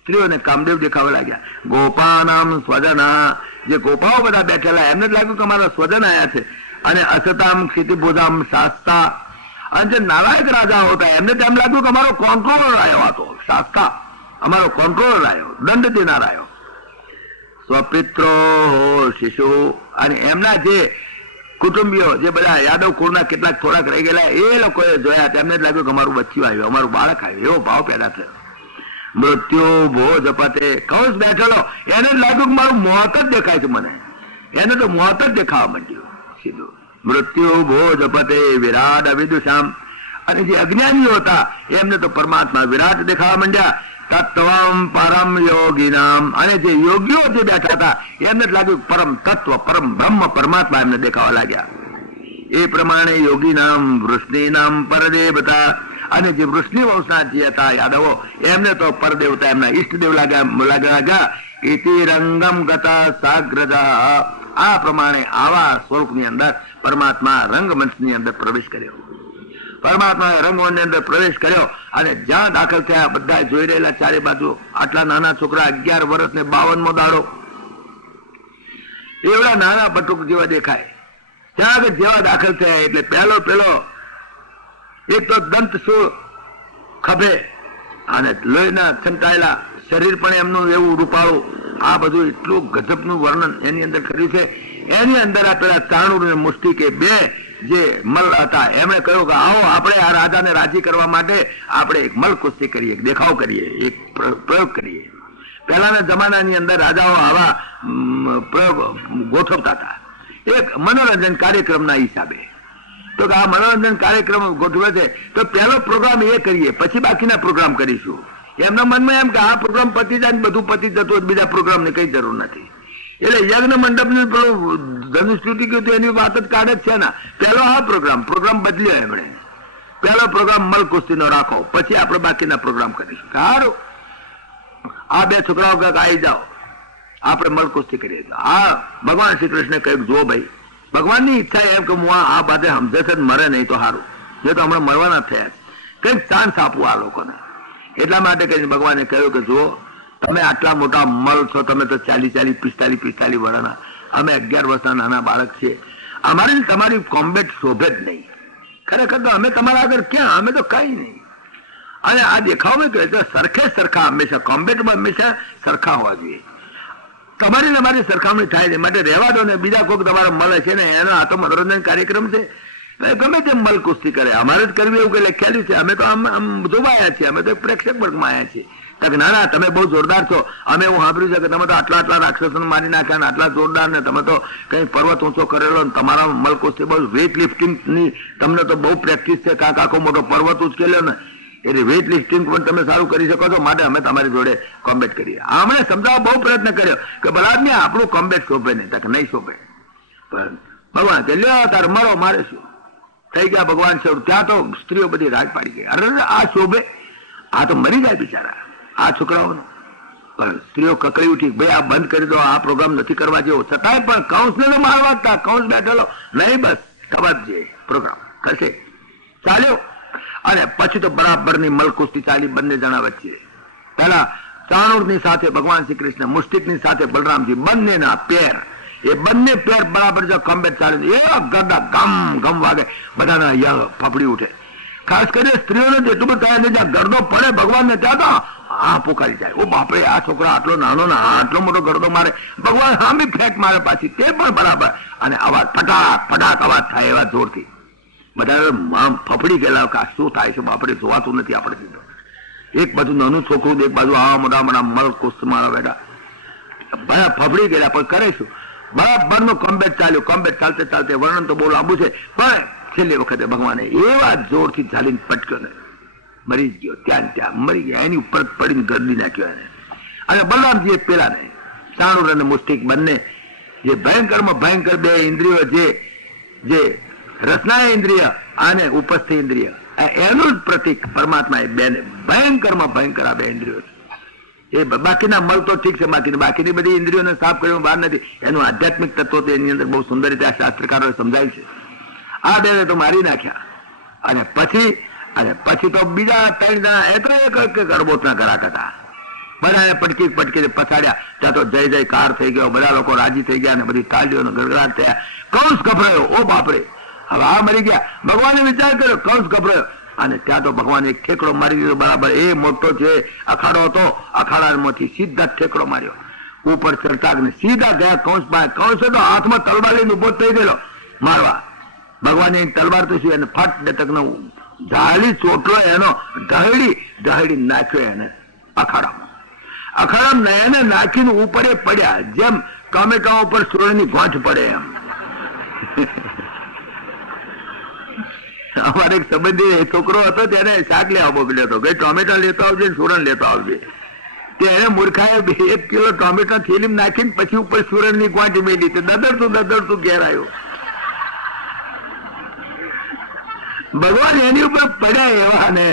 સ્ત્રીઓને કામદેવ દેખાવા લાગ્યા. ગોપાનામ સ્વજના. જે ગોપાઓ બધા બેઠેલા એમને જ લાગ્યું કે અમારા સ્વજન આયા છે. અને અસતામ ક્ષિતિભુજામ શાસ્તા. અને જે નારાયક રાજાઓ હતા એમને તો એમ લાગ્યું કે અમારો કોન્ટ્રોલર આવ્યો હતો. શાસ્તા અમારો કોન્ટ્રોલર આવ્યો, દંડ દેનાર આવ્યો. સ્વપિત્રો શિશુ. અને એમના જે કુટુંબીઓ જે બધા યાદવ કુળના કેટલાક થોડાક રહી ગયેલા એ લોકોએ જોયા તેમને જ લાગ્યું કે અમારું બચ્ચું આવ્યું, અમારું બાળક આવ્યું. એવો ભાવ પેદા થયો. મૃત્યુ ભોજપતે. કૌશ બેઠેલો એને જ લાગ્યું કે મારું મોત જ દેખાય છે મને. એને તો મોત જ દેખાવા માંડ્યું સીધું. મૃત્યુ ભોજપતે વિરાટ વિદુષામ. અને જે અજ્ઞાનીઓ હતા એમને તો પરમાત્મા વિરાટ દેખાવા માંડ્યા. તત્વમ પરમ યોગીનામ. અને જે યોગીઓ જે બેઠા હતા એમને જ લાગ્યું પરમ તત્વ પરમ બ્રહ્મ પરમાત્મા એમને દેખાવા લાગ્યા. એ પ્રમાણે યોગીનામ વૃષ્ણીનામ પરદેવતા. અને જે વૃષ્ણિ વંશના જે હતા યાદવો એમને તો પરદેવતા એમના ઈષ્ટદેવ લાગ્યા. ઇતિ રંગમ ગતા સાગ્રજા. આ પ્રમાણે આવા સ્વરૂપની અંદર પરમાત્મા રંગમંચની અંદર પ્રવેશ કર્યો. પરમાત્માએ રંગમંચની અંદર પ્રવેશ કર્યો અને જ્યાં દાખલ થયા બધા જોઈ રહેલા ચારે બાજુ. આટલા નાના છોકરા 11 વર્ષ ને 52મો દાડો એવડા નાના બટુક જેવા દેખાય. ત્યાં આગળ જેવા દાખલ થયા એટલે પેલો એક તો દંત શું ખભે અને લોહીના છંટાયેલા શરીર પણ એમનું એવું રૂપાળું. આ બધું એટલું ગજબનું વર્ણન એની અંદર કર્યું છે. એની અંદર આ પેલા ચાણુર અને મુષ્ટિ કે બે જે મલ હતા એમણે કહ્યું કે આવો આપણે આ રાજાને રાજી કરવા માટે આપણે એક મલ કુસ્તી કરીએ, એક દેખાવ કરીએ, એક પ્રયોગ કરીએ. પહેલાના જમાનાની અંદર રાજાઓ આવા પ્રયોગ ગોઠવતા હતા એક મનોરંજન કાર્યક્રમના હિસાબે. તો આ મનોરંજન કાર્યક્રમ ગોઠવે છે તો પહેલો પ્રોગ્રામ એ કરીએ, પછી બાકીના પ્રોગ્રામ કરીશું. એમના મનમાં એમ કે આ પ્રોગ્રામ પતી જાય ને બધું પતી જતું હોય, બીજા પ્રોગ્રામની કઈ જરૂર નથી. એટલે યજ્ઞ મંડપનું પેલું ધનુષ તૂટી ગયું તો એની વાત જ કાઢે જ છે ને. પહેલો આ પ્રોગ્રામ બદલ્યો એમણે. પહેલો પ્રોગ્રામ મલ કુસ્તીનો રાખો, પછી આપણે બાકીના પ્રોગ્રામ કરીશું. સારું, આ બે છોકરાઓ કંઈક આવી જાઓ, આપણે મલ કુસ્તી કરીએ. આ ભગવાન શ્રી કૃષ્ણ કહ્યું, જો ભાઈ ભગવાનની ઈચ્છા એમ કે હું આ બાધે સમજે છે મરે નહીં તો સારું, જો તો હમણાં મરવાના થયા કંઈક ચાન્સ આપવું આ લોકોને. એટલા માટે કરીને ભગવાને કહ્યું કે જો તમે આટલા મોટા મલ છો, તમે તો 40, 45 વર્ષના, અમે 11 વર્ષના નાના બાળક છીએ, અમારી તમારી કોમ્બેટ શોભે જ નહીં. ખરેખર તો અમે તમારા આગળ ક્યાં, અમે તો કઈ નહીં. અને આ દેખાવ કે સરખે સરખા હંમેશા કોમ્બેટમાં હંમેશા સરખા હોવા જોઈએ. તમારી તમારી સરખામણી થાય છે, માટે રહેવા દો ને. બીજા કોઈક તમારા મળે છે ને એનો આ તો મનોરંજન કાર્યક્રમ છે, ગમે તેમ મલ કુસ્તી કરે, અમારે જ કરવી એવું કે લખ્યાલું છે. અમે તો આમ જોવાયા છીએ, અમે તો પ્રેક્ષક વર્ગમાં આવ્યા છીએ. ના ના, તમે બહુ જોરદાર છો, અમે એવું સાંભળ્યું છે કે તમે તો આટલા રાક્ષસોને મારી નાખ્યા ને આટલા જોરદાર ને તમે તો કઈ પર્વત ઊંચો કરેલો ને તમારા મલ કુસ્તી બહુ વેઇટ લિફ્ટિંગ ની તમને તો બહુ પ્રેક્ટિસ છે, કાંક આખો મોટો પર્વત ઉચકેલો ને, એટલે વેઇટ લિફ્ટિંગ પણ તમે સારું કરી શકો છો, માટે અમે તમારી જોડે કોમ્બેટ કરીએ. આમણે સમજાવવા બહુ પ્રયત્ન કર્યો કે બલાદમી આપણું કોમ્બેટ શોભે નહીં, તક નહીં શોભે. પણ ભગવાન કે લ્યો તાર મરો, મારે શું થઈ ગયા ભગવાન છે. ત્યાં તો સ્ત્રીઓ બધી રાજ પાડી ગઈ, અરે આ શોભે, આ તો મરી જાય બિચારા આ છોકરાઓને. પણ સ્ત્રીઓ કકડી ઉઠી, ભાઈ આ બંધ કરી દો, આ પ્રોગ્રામ નથી કરવા જેવો. છતાંય પણ કૌંસને તો મારવા હતા, કૌંસ બેઠેલો નહીં, બસ થવા જ જોઈએ પ્રોગ્રામ થશે. ચાલ્યો અને પછી તો બરાબરની મલકુસ્તી ચાલી બંને જણા વચ્ચે. પેલા ચાણૂરની સાથે ભગવાન શ્રી કૃષ્ણ, મુષ્ટિકની સાથે બલરામજી, બંનેના પેર, એ બંને પેર બરાબર જો કોમ્બેટ ચાલે એ ગદા ગમ ગમ વાગે, બધાના ફફડી ઉઠે. ખાસ કરીને સ્ત્રીઓને જેટલું બધું થાય જ્યાં ગરદો પડે ભગવાનને ત્યાં તો આ પુકારી જાય, ઓ બાપરે આ છોકરા આટલો નાનો ને આટલો મોટો ગરદો મારે, ભગવાન હામી ફેંક મારે પાછી, તે પણ બરાબર. અને અવાજ ફટાક ફટાક અવાજ થાય એવા જોરથી બધા ફફડી ગયેલા કે શું થાય છે બાપરે, જોવાતું નથી આપણે. એક બાજુ નાનું છોકરું, એક બાજુ આવા મોટા મોટા મલ કુસ્ત મારા બેટા, બધા ફફડી ગયેલા. પણ કરે શું, બરાબર નું કોમ્બેટ ચાલ્યું. કોમ્બેટ ચાલતે ચાલતે વર્ણન તો બહુ લાંબુ છે, પણ છેલ્લી વખતે ભગવાને એવા જોરથી ઝાલીને પટક્યો ને મરી જ ગયો, ત્યાં મરી ગયા, એની ઉપર પડીને ગરદી નાખ્યો એને. અને બલરામજી પેલા ને ચાણૂર અને મુષ્ટિક બંને જે ભયંકરમાં ભયંકર બે ઇન્દ્રિયો, જે રસના ઇન્દ્રિય અને ઉપસ્થી ઇન્દ્રિય, એનું જ પ્રતિક પરમાત્મા એ બે ભયંકરમાં ભયંકર આ બે ઇન્દ્રિયો છે. એ બાકીના મલ તો ઠીક છે, બાકીની બધી ઇન્દ્રિયોને સાફ કર્યું બહાર નથી, એનું આધ્યાત્મિક તત્વ તો એની અંદર બહુ સુંદર રીતે આ શાસ્ત્રકારોએ સમજાવ્યું છે. આ બે તો મારી નાખ્યા. અને પછી તો બીજા 3 જણા એ તો એક અરબોટના ઘરાક હતા, બધાને પટકી પછાડ્યા. ત્યાં તો જય જયકાર થઈ ગયો, બધા લોકો રાજી થઈ ગયા અને બધી તાળીઓનો ગડગડાટ થયા. કૌંસ ગભરાયો, ઓ બાપરે હવે આ મરી ગયા. ભગવાને વિચાર કર્યો, કૌંસ ગભરાયો અને ત્યાં તો ભગવાને એક ઠેકડો મારી દીધો બરાબર. એ મોટો જે અખાડો હતો, અખાડામાંથી સીધા ઠેકડો માર્યો ઉપર ચડતા સીધા ગયા કૌંસ પાસે. કૌંસ તો હાથમાં તલવાર લઈને ઉભો થઈ ગયેલો મારવા. ભગવાને તલવાર તો શું એને ફટ ડટકનો ઝાલી ચોટલો એનો ઢહડી નાખ્યો એને અખાડામાં એને નાખીને ઉપર એ પડ્યા, જેમ ટોમેટા ઉપર સૂર્યની ગોંઠ પડે એમ. અમારે એક સંબંધી છોકરો હતો, તેને શાક લેવા મોકલ્યો હતો કે ટોમેટા લેતો આવજે, સુરણ લેતો આવજે. તેને મૂર્ખાએ 1 કિલો ટોમેટા થેલીમાં નાખીને પછી ઉપર સુરણની ગોંઠ મેલી, દદડતું ઘેર આવ્યો. ભગવાન એની ઉપર પડ્યા એવા ને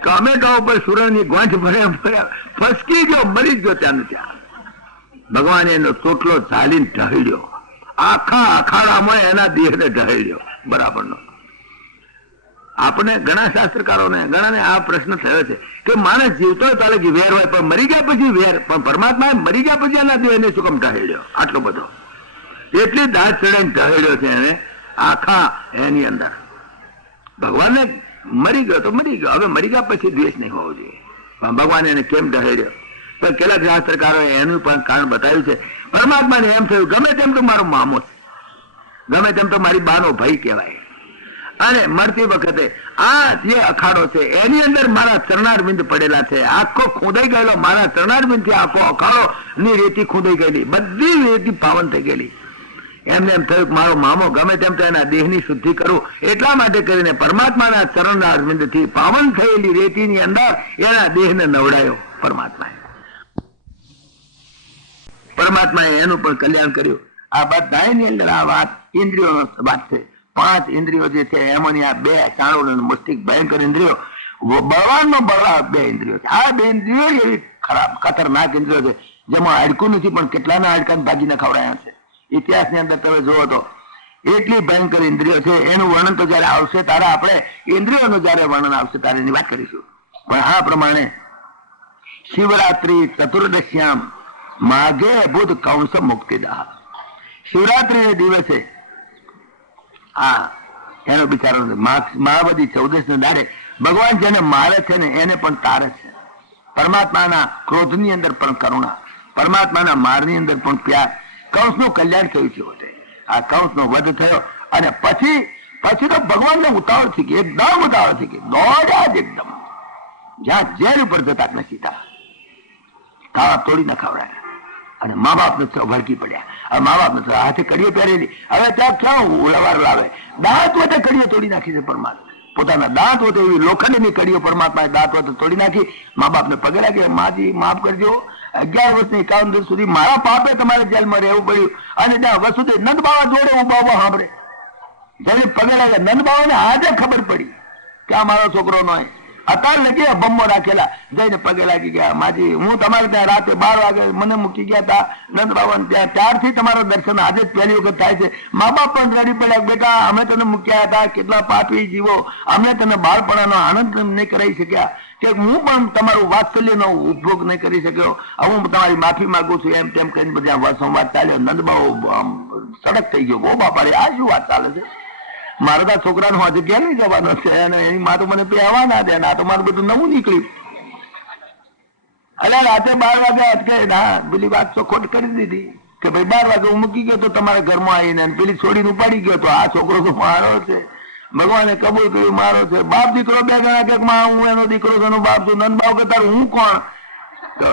ટોમેટા ઉપર સુરણની ગોંઠ પડ્યા, ફસકી ગયો, મરી ગયો ત્યાં ત્યાં. ભગવાન એનો ચોટલો ઝાલીને ઢહડ્યો, આખા અખાડામાં એના દેહને ઢહડ્યો બરાબરનો. આપણે ઘણા શાસ્ત્રકારોને ઘણાને આ પ્રશ્ન થયો છે કે માણસ જીવતો હોય તાલે કે વેર હોય, પણ મરી ગયા પછી વેર, પણ પરમાત્મા મરી ગયા પછી એના દેહને શું કામ ઢહડ્યો આટલો બધો? એટલી દાઢ ચડાઈને ઢહડ્યો છે એને આખા એની અંદર. ભગવાનને મરી ગયો તો મરી ગયો, હવે મરી ગયા પછી દ્વેષ નહીં હોવો જોઈએ. પણ ભગવાન એને કેમ ઢહેડ્યો? પણ કેટલાક શાસ્ત્રકારોએ એનું પણ કારણ બતાવ્યું છે. પરમાત્માને એમ થયું ગમે તેમ તો મારો મામો છે, ગમે તેમ તો મારી બાનો ભાઈ કહેવાય, અને મરતી વખતે આ જે અખાડો છે એની અંદર મારા ચરણારવિંદ પડેલા છે, આખો ખોદાઈ ગયેલો મારા ચરણારવિંદ થી આખો અખાડો ની રેતી ખોદાઈ ગયેલી, બધી રેતી પાવન થઈ ગયેલી. એમને એમ થયું મારો મામો ગમે તેમ તો એના દેહની શુદ્ધિ કરું, એટલા માટે કરીને પરમાત્માના ચરણારવિંદ થી પાવન થયેલી રેતીની અંદર એના દેહને નવડાયો પરમાત્માએ એનું પણ કલ્યાણ કર્યું. આ બધાની અંદર આ વાત ઇન્દ્રિયોનો વાત છે. 5 ઇન્દ્રિયો જે છે એમાંની આ 2 ચાણુર અને મસ્તિષ્ક ભયંકર ઇન્દ્રિયો, બળવાનનો બળવા 2 ઇન્દ્રિયો છે. આ 2 ઇન્દ્રિયો એવી ખરાબ ખતરનાક ઇન્દ્રિયો છે જેમાં હાડકું નથી પણ કેટલાના હાડકાને ભાગીને ખવડાયા છે. ઇતિહાસની અંદર તમે જુઓ તો એટલી ભયંકર ઇન્દ્રિયો છે. એનું વર્ણન તો જયારે આવશે ત્યારે આપણે ઇન્દ્રિયોનું જયારે વર્ણન આવશે ત્યારે એની વાત કરીશું. પણ આ પ્રમાણે શિવરાત્રી ચતુર્દશ્યામ માઘે બુધ કંસ મુક્તિદાહ, શિવરાત્રી દિવસે એનો બિચારો મહાબધી 14 ને દાડે ભગવાન જેને મારે છે ને એને પણ તારે છે. પરમાત્માના ક્રોધની અંદર પણ કરુણા, પરમાત્માના મારની અંદર પણ પ્યાર. કંસનું કલ્યાણ થયું છે. આ કંસનો વધ થયો અને પછી તો ભગવાનને ઉતાવળ થઈ ગઈ, એકદમ ઉતાવળ થઈ ગઈ, દોડ્યા જ એકદમ જ્યાં જેલ ઉપર જતા નથી થા ખાવા તોડી ન ખવડાયા અને મા બાપ ને ભડકી પડ્યા. હવે મા બાપ ને હાથે કડીઓ પહેરેલી, હવે ત્યાં ક્યાં ઉલવાર લાવે, દાંત વતે કડીઓ તોડી નાખી છે પરમાત્મા, પોતાના દાંત વતે એવી લોખંડની કડીઓ પરમાત્માએ દાંત વતે તોડી નાખી. મા બાપ ને પગે લાગે, માજી માફ કરજો, 11 વર્ષની 51 દિવસ સુધી મારા પાપે તમારે જેલમાં રહેવું પડ્યું. અને ત્યાં વસુદેવ નંદ બાવા જોડે હું બાબા સાંભળે જયારે પગે લાગે, નંદ બાવાને આજે ખબર પડી કે આ મારો છોકરો નો અત્યારે લગી બમ્બો રાખેલા, જઈને પગે લાગી ગયા, માજી હું તમારે ત્યાં રાતે 12 વાગે મને મૂકી ગયા હતા નંદ બાબા ત્યાં, ત્યારથી તમારો દર્શન આજે જ પહેલી વખત થાય છે. મા બાપ પણ રડી પડ્યા, બેટા અમે તને મૂક્યા હતા, કેટલા પાપી જીવો, અમે તને બાળપણાનો આનંદ નહીં કરાવી શક્યા, કે હું પણ તમારું વાત્સલ્યનો ઉપભોગ નહીં કરી શક્યો, હું તમારી માફી માંગુ છું, એમ તેમ કરીને બધા સંવાદ ચાલ્યો. નંદ બાબો સડક થઈ ગયો, ગો બાપા આ શું વાત ચાલે છે, મારા તો છોકરાનો હજુ ક્યાં નહીં જવાનો છે અને એની માં તો મને પહેવા ના દે, આ તો મારું બધું નવું નીકળ્યું. અરે રાતે 12 વાગે અટકે ના પેલી વાત તો ખોટ કરી દીધી કે ભાઈ 12 વાગે હું મૂકી ગયો તો તમારા ઘરમાં આવીને પેલી છોડીને ઉપાડી ગયો તો આ છોકરો તો મારો છે, ભગવાને કબૂલ કર્યું મારો છે. બાપ દીકરો 2 જણા કે હું એનો દીકરો છું, એનો બાપ છું. નંદ બાપ કે તારું હું કોણ? તો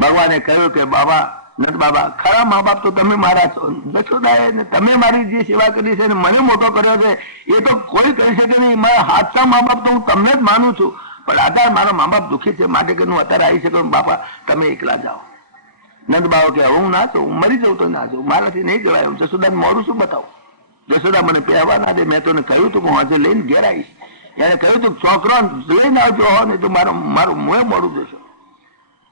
ભગવાને કહ્યું કે બાબા નંદ બાબા ખરા મા બાપ તો તમે મારા છો, જશોદાએ તમે મારી જે સેવા કરી છે મને મોટો કર્યો છે એ તો કોઈ કહી શકે નહીં. મારા હાથના મા બાપ તો હું તમને જ માનું છું, પણ અત્યારે મારા મા બાપ દુઃખી છે માટે કે હું અત્યારે આવી શકું, બાપા તમે એકલા જાઓ. નંદ બાબા કે હું ના છું, હું મરી જાઉં તો ના જાઉં, મારાથી નહીં જવાય. જશોદા મોડું શું બતાવું? જશોદા મને પહેવા ના દે, મેં તને કહ્યું તું હું આજે લઈને ઘેર આવીશ. એને કહ્યું તું છોકરો લઈને આવજો હો નહીં તો મારું મોએ મોડું જશો.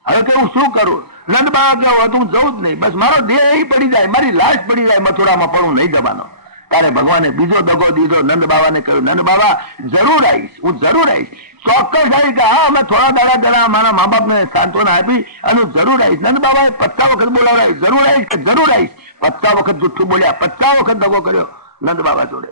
હવે કે હું શું કરું? નંદ બાબા કેવું હતું, હું જવું જ નહીં, બસ મારો દેહ પડી જાય, મારી લાશ પડી જાય મથુરામાં, પણ હું નહીં જવાનો. ત્યારે ભગવાને બીજો દગો દીધો. નંદ બાબાને કહ્યું નંદ બાબા જરૂર આવીશ, હું જરૂર આવીશ, ચોક્કસ આવી કે હા અમે થોડા દાડા મારા મા બાપ ને સાંત્વના આપી અને જરૂર આવીશ. નંદ બાબાએ 50 વખત બોલાવ્યા, જરૂર આવીશ કે જરૂર આવીશ. 50 વખત જુઠ્ઠું બોલ્યા, 50 વખત દગો કર્યો નંદ બાબા જોડે.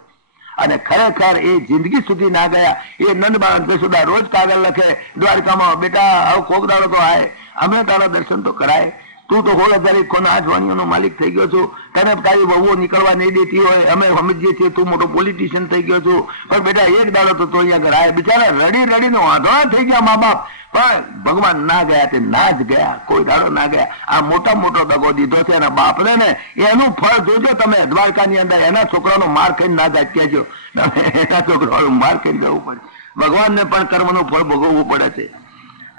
અને ખરેખર એ જિંદગી સુધી ના ગયા. એ નંદ બાબા જશોદા રોજ કાગળ લખે દ્વારકામાં, બેટા હવે કોક દાડો તો આય, અમને તારા દર્શન તો કરાય, તું તો 16,000 કોના 8 વાણીઓનો માલિક થઈ ગયો છું, તને તારી વહુઓ નીકળવા નહીં દેતી હોય, અમે સમજીએ છીએ તું મોટો પોલિટિશિયન થઈ ગયો છું, પણ બેટા એક દાડો તો અહીંયા કરાય. બિચારા રડી રડીને વાંધો થઈ ગયા મા બાપ, પણ ભગવાન ના ગયા, તે ના જ ગયા, કોઈ દાડો ના ગયા. આ મોટો દગો દીધો છે એના બાપને ને, એનું ફળ જોજો તમે દ્વારકાની અંદર. એના છોકરાનો માર ખાઈને ના જાય કહેજો, એના છોકરાનો માર ખાઈને જવું પડે. ભગવાનને પણ કર્મનું ફળ ભોગવવું પડે છે.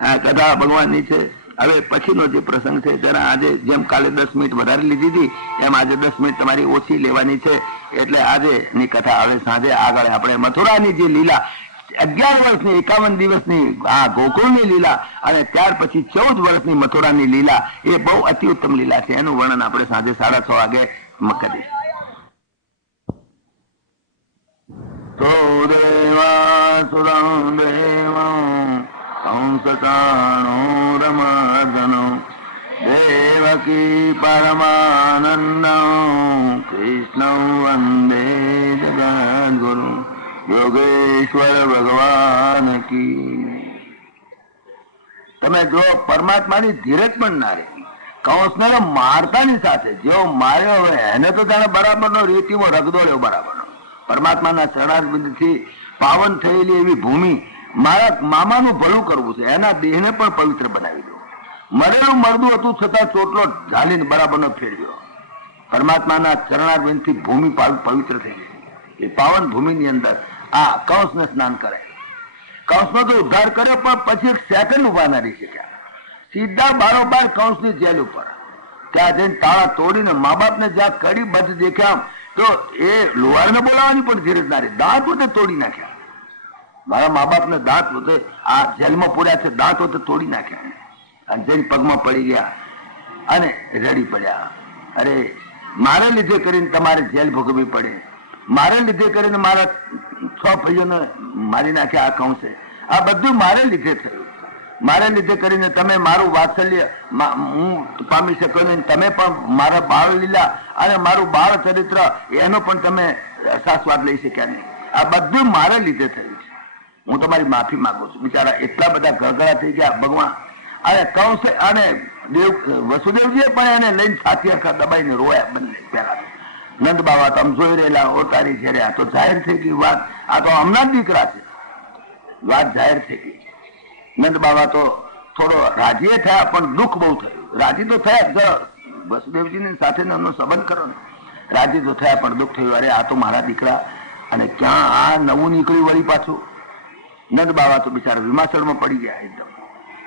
આ કથા ભગવાનની છે. હવે પછીનો જે પ્રસંગ છે તેના આજે જેમ કાલે 10 મિનિટ વધારે લીધી હતી એમ આજે 10 મિનિટ તમારી ઓછી લેવાની છે. એટલે આજે ની કથા હવે સાંજે આગળ આપણે મથુરાની જે લીલા 11 વર્ષની 51 દિવસની આ ગોકુળની લીલા અને ત્યાર પછી 14 વર્ષની મથુરાની લીલા, એ બહુ અતિ ઉત્તમ લીલા છે. એનું વર્ણન આપણે સાંજે 6:30 વાગે કરીશું. તો દેવા સુરં દેવા કંસકાણો રમર્દનો દેવકી પરમાનંદ કૃષ્ણ વંદે જગદ્ગુરુ યોગેશ્વર ભગવાન કી. તમે જો પરમાત્માની ધીરજ પણ ના રહી, કંસને મારતાની સાથે જેવો માર્યો હોય એને તો જાણે બરાબરનો રેતીમાં રગદોળ્યો બરાબરનો, પરમાત્માના ચરણારવિંદથી પાવન થયેલી એવી ભૂમિ મારા મામાનું ભલું કરવું છે, એના દેહને પણ પવિત્ર બનાવી દો. મરેલું મરદું હતું છતાં ચોટલો ઝાલીને બરાબરનો ફેરવ્યો. પરમાત્માના ચરણારવિંદથી ભૂમિ પવિત્ર થઈ ગઈ. એ પાવન ભૂમિની અંદર આ કંસને સ્નાન કરે. કંસનો તો ઉદ્ધાર કર્યો, પણ પછી એક સેકન્ડ ઉભા ના રહી શક્યા. સીધા બારોબાર કંસની જેલ ઉપર ત્યાં જઈને તાળા તોડીને મા બાપને જ્યાં કડી બંધ દેખ્યા તો એ લોહારને બોલાવવાની પણ ધીરજ ના રહી. દાંત વખતે તોડી નાખ્યા. મારા મા બાપને દાંત વખતે આ જેલમાં પૂર્યા છે, દાંત વખતે તોડી નાખ્યા અને જઈને પગમાં પડી ગયા અને રડી પડ્યા. અરે મારે લીધે કરીને તમારે જેલ ભોગવવી પડે, મારે લીધે કરીને મારા 6 ભાઈઓને મારી નાખ્યા આ કંસે. આ બધું મારે લીધે થયું. મારે લીધે કરીને તમે મારું વાત્સલ્ય હું પામી શક્યો નહીં. તમે પણ મારા બાળ લીલા અને મારું બાળ ચરિત્ર એનો પણ તમે રસાસ્વાદ લઈ શક્યા નહીં. આ બધું મારે લીધે થયું છે. હું તમારી માફી માંગુ છું. બિચારા એટલા બધા ગળગળા થઈ ગયા ભગવાન. અને કંસ અને વસુદેવજીએ પણ એને લઈને છાતી આખા દબાઈને રોયા બંને. પહેલા નંદ બાબા તમે જોઈ રહેલા ઓતારી છે. આ તો જાહેર થઈ ગઈ વાત. આ તો હમણાં જ દીકરા છે, વાત જાહેર થઈ ગઈ. નંદ બાબા તો થોડો રાજી થયા, પણ દુઃખ બહુ થયું. રાજી તો થયા, વસુદેવજીની સાથે એમનો સંબંધ કરો ને. રાજી તો થયા, પણ દુઃખ થયું. અરે આ તો મારા દીકરા, અને ક્યાં આ નવું નીકળ્યું વળી પાછું. નંદ બાબા તો બિચારા વિમાસળમાં પડી ગયા, એકદમ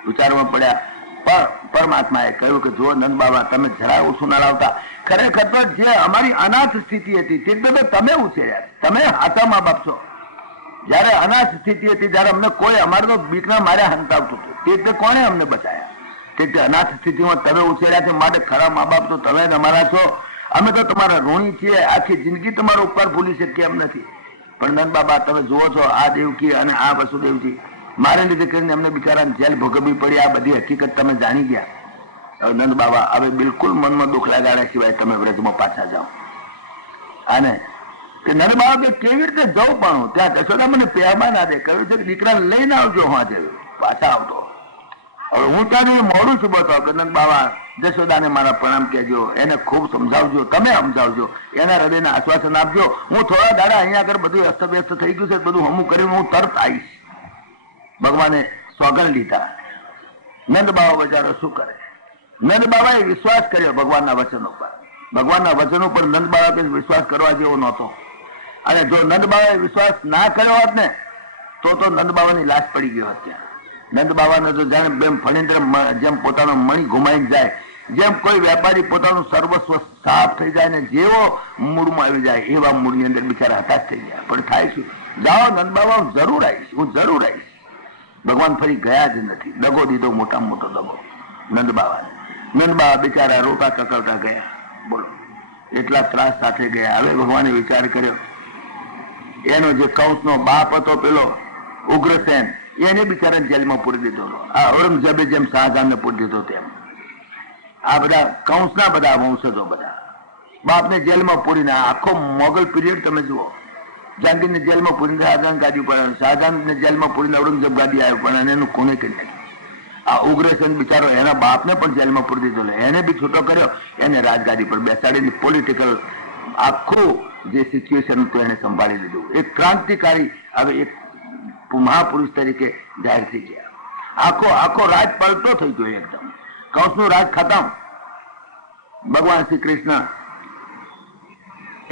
વિચારમાં પડ્યા. પણ પરમાત્માએ કહ્યું કે જો નંદ બાબા તમે જરા ઓછું ના લાવતા. ખરેખર તો જે અમારી અનાથ સ્થિતિ હતી તે તો તમે ઉછેર્યા. તમે હાથા મા બાપ છો. જયારે અનાથ સ્થિતિ હતી ત્યારે અમને કોઈ અમારે તો બીકના માર્યા હંતાવતું હતું. તે કોણે અમને બચાયા? તે અનાથ સ્થિતિમાં તમે ઉછેર્યા છે, માટે ખરા મા બાપ તો તમે જ અમારા છો. અમે તો તમારા ઋણી છીએ. આખી જિંદગી તમારો ઉપકાર ભૂલી શકીએ એમ નથી. પણ નંદ બાબા તમે જુઓ છો, આ દેવકી અને આ વસુદેવજી મારે લીધે કરીને એમને બિચારાને જેલ ભોગવવી પડી. આ બધી હકીકત તમે જાણી ગયા. હવે નંદ બાબા હવે બિલકુલ મનમાં દુઃખ લગાડ્યા સિવાય તમે વ્રજમાં પાછા જાઓ. અને નંદ બાબા કે કેવી રીતે જવું? પણ ત્યાં જશોદા મને પહેરવા ના દે. કહ્યું છે કે દીકરાને લઈને આવજો, હા પાછા આવતો. હવે હું ત્યાં મોડું છું બતાવો કે નંદ બાબા જશોદાને મારા પ્રણામ કહેજો, એને ખૂબ સમજાવજો, તમે સમજાવજો, એના હૃદયને આશ્વાસન આપજો. હું થોડા દાડા અહીંયા આગળ બધું અસ્તવ્યસ્ત થઈ ગયું છે, બધું હમું કરીને હું તરત આવીશ. ભગવાને સોગંદ લીધા. નંદ બાબા બચારો શું કરે? નંદ બાબાએ વિશ્વાસ કર્યો ભગવાનના વચન ઉપર. ભગવાનના વચન ઉપર નંદ બાબા કે વિશ્વાસ કરવા જેવો નહોતો. અને જો નંદ બાબાએ વિશ્વાસ ના કર્યો હોત ને તો નંદ બાબાની લાશ પડી ગયો હોત ત્યાં. નંદ બાબાને તો જાણે બેમ ફણીન્દ્ર જેમ પોતાનો મણી ઘુમાઈને જાય, જેમ કોઈ વેપારી પોતાનું સર્વસ્વ સાફ થઈ જાય ને જેવો મૂળમાં આવી જાય એવા મૂળની અંદર બિચારા હતાશ થઈ ગયા. પણ થાય શું? જાઓ નંદ બાબા, હું જરૂર આવીશ, હું જરૂર આવીશ. ભગવાન ફરી ગયા જ નથી. દગો દીધો, મોટામાં મોટો દગો નંદ બાબાને. નંદ બાબા બિચારા રોતા કકળતા ગયા. બોલો, એટલા ત્રાસ સાથે ગયા. હવે ભગવાને વિચાર કર્યો, એનો જે કંસનો બાપ હતો પેલો ઉગ્રસેન, એને બિચારાને જેલમાં પૂરી દીધો. આ ઔરંગઝેબે જેમ શાહજહાનને પૂરી દીધો તેમ આ બધા કંસના બધા વંશજો બધા બાપને જેલમાં પૂરીને આખો મોગલ પીરિયડ તમે જુઓ. જહાંગીરને જેલમાં પૂરીને શાહજહાન ગાદી પર, શાહજહાનને જેલમાં પૂરીને ઔરંગઝેબ ગાદી આવ્યો, પણ એને કોને કરી નાખ્યું. આ ઉગ્રસેન બિચારો એના બાપને પણ જેલમાં પૂરી દીધો, એને બી છૂટો કર્યો, એને રાજગાદી પર બેસાડીને પોલિટિકલ આખું જે સિચ્યુએશન હતું એને સંભાળી લીધું. એક ક્રાંતિકારી હવે એક મહાપુરુષ તરીકે જાહેર થઈ ગયા. આખો રાજ પલટો થઈ ગયો એકદમ. કંસનું રાજ ખતમ. ભગવાન શ્રી કૃષ્ણ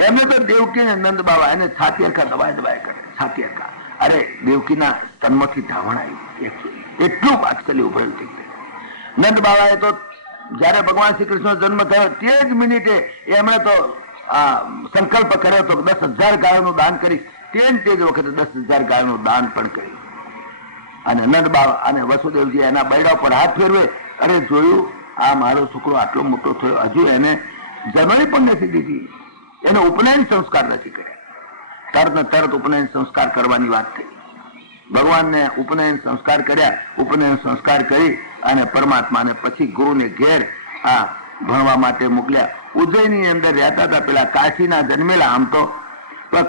એમને તો દેવકી ને નંદ બાબા એને છાતી અરખા દબાય કરે. છાતી અરખા. અરે દેવકીના તન્મથી ધાવણ આવ્યું. એટલું વાત્સલ્ય ઉભરાયું થઈ ગયું. નંદ બાબાએ તો જયારે ભગવાન શ્રી કૃષ્ણનો જન્મ થયો તે જ મિનિટે એમણે તો સંકલ્પ કર્યો હતો 10,000 ગાયોનું દાન કરીશ. તે જ વખતે 10,000 ગાયોનું દાન પણ કર્યું. અને નંદ બાબા અને વસુદેવજી એના બૈડા પર હાથ ફેરવે. અરે જોયું, આ મારો છોકરો આટલો મોટો થયો, હજુ એને જન્મણી પણ નથી દીધી, એને ઉપનયન સંસ્કાર નથી કર્યા. તરત ને તરત ઉપનયન સંસ્કાર કરવાની વાત થઈ. ભગવાનને ઉપનયન સંસ્કાર કર્યા. ઉપનયન સંસ્કાર કરી અને પરમાત્માને પછી ગુરુને ઘેર આ ભણવા માટે મોકલ્યા. ઉજ્જૈનની અંદર રહેતા હતા પેલા કાશીના જન્મેલા. આમ તો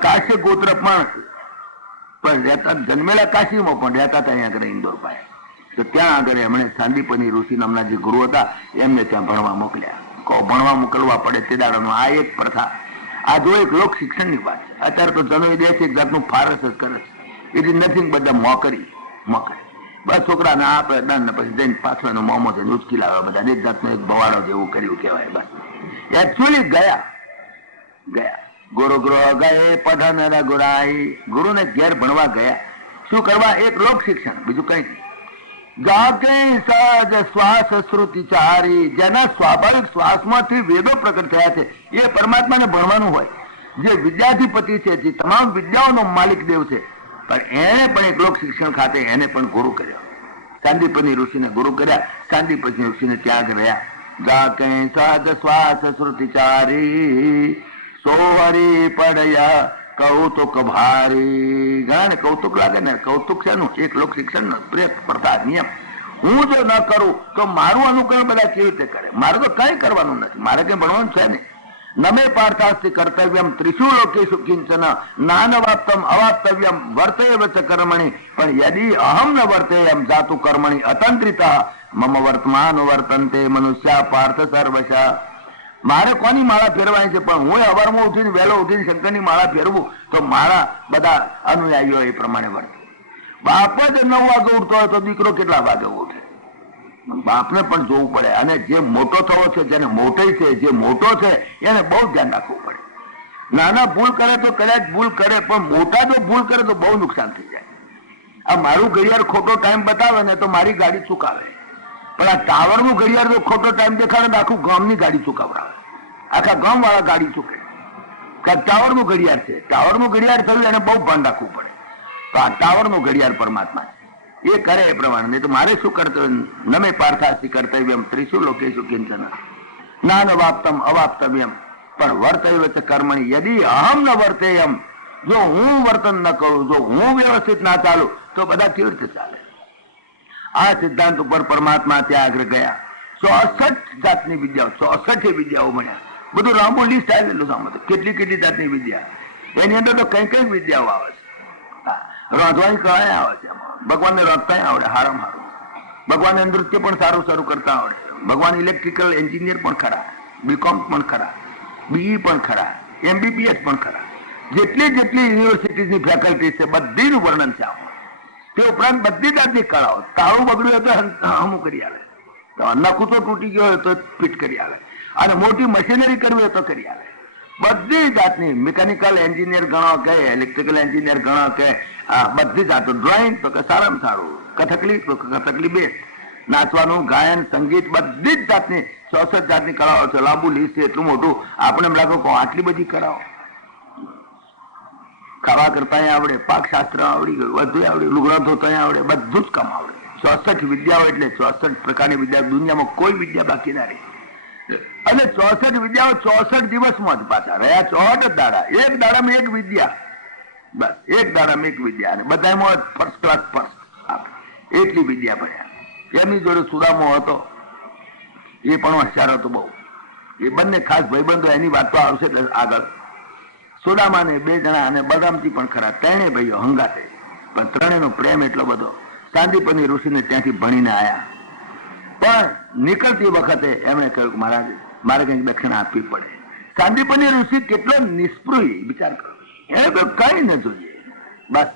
કાશ્ય ગોત્ર પણ રહેતા, જન્મેલા કાશીમાં પણ રહેતા હતા અહીંયા આગળ ઇન્દોર પાસે. તો ત્યાં આગળ એમણે સાંદીપની ઋષિ નામના જે ગુરુ હતા એમને ત્યાં ભણવા મોકલ્યા. ભણવા મોકલવા પડે તે દાડાનો આ એક પ્રથા. આ જો એક લોક શિક્ષણની વાત છે. અત્યારે તો જનોઈ દેશ એક જાતનું ફારસ જ કરે છે. It is nothing but mockery. બસ છોકરાને આપે દંડ ને પછી જઈને પાછો એનો મોમો થઈને ઉચકી લાવે બધા. એક જાતનો એક બવાડો જેવું કર્યું કહેવાય. બસ એકચ્યુઅલી ગયા ગુરુ ગૃહ ગયે પઢન ગુરાઈ. ગુરુને ઘેર ભણવા ગયા. શું કરવા? એક લોક શિક્ષણ, બીજું કઈ નહીં. જાકે સહજ શ્વાસ શ્રુતિ ચારી. જેના સ્વાભાવિક શ્વાસમાંથી વેદો પ્રકટ થયા છે એ પરમાત્માને ભણવાનું હોય. જે વિદ્યાધિપતિ છે, જે તમામ વિદ્યાઓનો માલિક દેવ છે, પણ એને પણ એક લોક શિક્ષણ ખાતે એને પણ ગુરુ કર્યા. સાંદીપની ઋષિને ગુરુ કર્યા. સાંદીપની ઋષિને ત્યાં રહ્યા. જાકે સહજ શ્વાસ શ્રુતિ ચારી સોવરી પડયા કૌતુક ભારી. ઘણાને કૌતુક લાગે ને. કૌતુક છે એક લોક શિક્ષણ પ્રથા નિયમ. હું જો ન કરું તો મારું અનુકરણ બધા કેવી રીતે કરે? મારે તો કઈ કરવાનું નથી. મારે કઈ ભણવાનું છે નહીં. નમે પાર્થાસ્તિ કર્તવ્યમ ત્રિષુ લોકેષુ કિંચન નાનવાપ્તમ અવાપ્તવ્યમ વર્તેવ ચ કર્મણિ. પણ યદિ અહમ ન વર્તેયમ જાતુ કર્મણિ અતંત્રિતા મમ વર્તમાન વર્તન્તે મનુષ્ય પાર્થ સર્વશા. મારે કોની માળા ફેરવાની છે? પણ હું અવારમાં ઉઠીને વહેલો ઉઠીને શંકરની માળા ફેરવું તો મારા બધા અનુયાયીઓ એ પ્રમાણે વર્તે. બાપ જ 9 વાગે ઉઠતો હોય તો દીકરો કેટલા વાગે ઉઠે? બાપને પણ જોવું પડે. અને જે મોટો થવો છે, જેને મોટે છે, જે મોટો છે એને બહુ ધ્યાન રાખવું પડે. નાના ભૂલ કરે તો કદાચ ભૂલ કરે, પણ મોટા જો ભૂલ કરે તો બહુ નુકસાન થઈ જાય. આ મારું ઘડિયાળ ખોટો ટાઈમ બતાવે ને તો મારી ગાડી ચૂકાવે. પણ આ ટાવરનું ઘડિયાળ જો ખોટો ટાઈમ દેખાડે તો આખું ગામની ગાડી ચૂકાવડાવે. આખા ગામ વાળા ગાડી ચૂકે. ટાવરનું ઘડિયાળ છે. ટાવરનું ઘડિયાળ થયું એને બહુ ભાન રાખવું પડે. તો આ ટાવરનું ઘડિયાળ પરમાત્મા છે. એ કરે એ પ્રમાણે. નહીં તો મારે શું કરતો? નમે પાર્થાસ્તિ કર્તવ્યમ ત્રિષુ લોકેષુ કિંચન નાનવાપ્તમ અવાપ્તવ્યમ પણ વર્તૈવ ચ કર્મણિ યદિ અહમ ન વર્તેયમ. જો હું વર્તન ન કરું, જો હું વ્યવસ્થિત ના ચાલુ તો બધા કેવી રીતે ચાલે? આ સિદ્ધાંત ઉપર પરમાત્મા ત્યાં આગળ ગયા. 64 જાતની વિદ્યાઓ, 64 વિદ્યાઓ મળ્યા. બધું લાંબુ લિસ્ટ આવેલું સામે. કેટલી જાતની વિદ્યા. એની અંદર તો કઈ વિદ્યાઓ આવે છે. રાંધવાની કળા આવે છે. ભગવાનને રાંધતા આવડે હારામાં હારું. ભગવાનને નૃત્ય પણ સારું કરતા આવડે. ભગવાન ઇલેક્ટ્રિકલ એન્જિનિયર પણ ખરા, બીકોમ પણ ખરા, બીઈ પણ ખરા, MBBS પણ ખરા. જેટલી યુનિવર્સિટીની ફેકલ્ટી છે બધીનું વર્ણન છે આમાં. તે ઉપરાંત બધી જાતની કળાઓ. તાળું બગડ્યું હોય તો હમું કરી આલે. નખું તો તૂટી ગયો હોય તો ફિટ કરી આલે. અને મોટી મશીનરી કરવી હોય તો કરી આલે. બધી જાતની મિકેનિકલ એન્જિનિયર ગણો કે ઇલેક્ટ્રિકલ એન્જિનિયર ગણો કે બધી જાતો. ડ્રોઈંગ તો કે સારામાં સારું. કથકલી તો કથકલી બેસ્ટ. નાચવાનું, ગાયન, સંગીત બધી જ જાતની 64 જાતની કળાઓ છે. લાંબુ લિસ્ટ છે એટલું મોટું. આપણે એમ લાગે આટલી બધી કળાઓ. ખાવા કરતા આવડે, પાકશાસ્ત્ર આવડી ગયું, બધું આવડે, લુગડા ધોતા આવડે, બધું જ કામ આવડે. 64 વિદ્યાઓ એટલે 64 પ્રકારની વિદ્યા. દુનિયામાં કોઈ વિદ્યા બાકી ના રહી. અને 64 વિદ્યાઓ 64 દિવસમાં જ પાછા રહ્યા. 64 દાડા. એક દાડામાં એક વિદ્યા. બસ એક દાડામાં એક વિદ્યા. અને બધામાં ફર્સ્ટ ક્લાસ ફર્સ્ટ. એટલી વિદ્યા ભણ્યા. એમની જોડે સુદામો હતો. એ પણ હોશિયાર હતો બહુ. એ બંને ખાસ ભાઈબંધો. એની વાત તો આવશે આગળ. સુદામાને 2 જણા અને બલરામજી પણ ખરા. 3 ભાઈઓ હંગાતે. પણ 3નો પ્રેમ એટલો બધો. સાંદીપની ઋષિને ત્યાંથી ભણીને આવ્યા. પણ નીકળતી વખતે એમણે કહ્યું મહારાજ મારે કંઈક દક્ષિણા આપવી પડે. સાંદીપની ઋષિ કેટલો નિષ્પૃહી વિચાર કરો. એને કહ્યું કઈ ન જોઈએ. બસ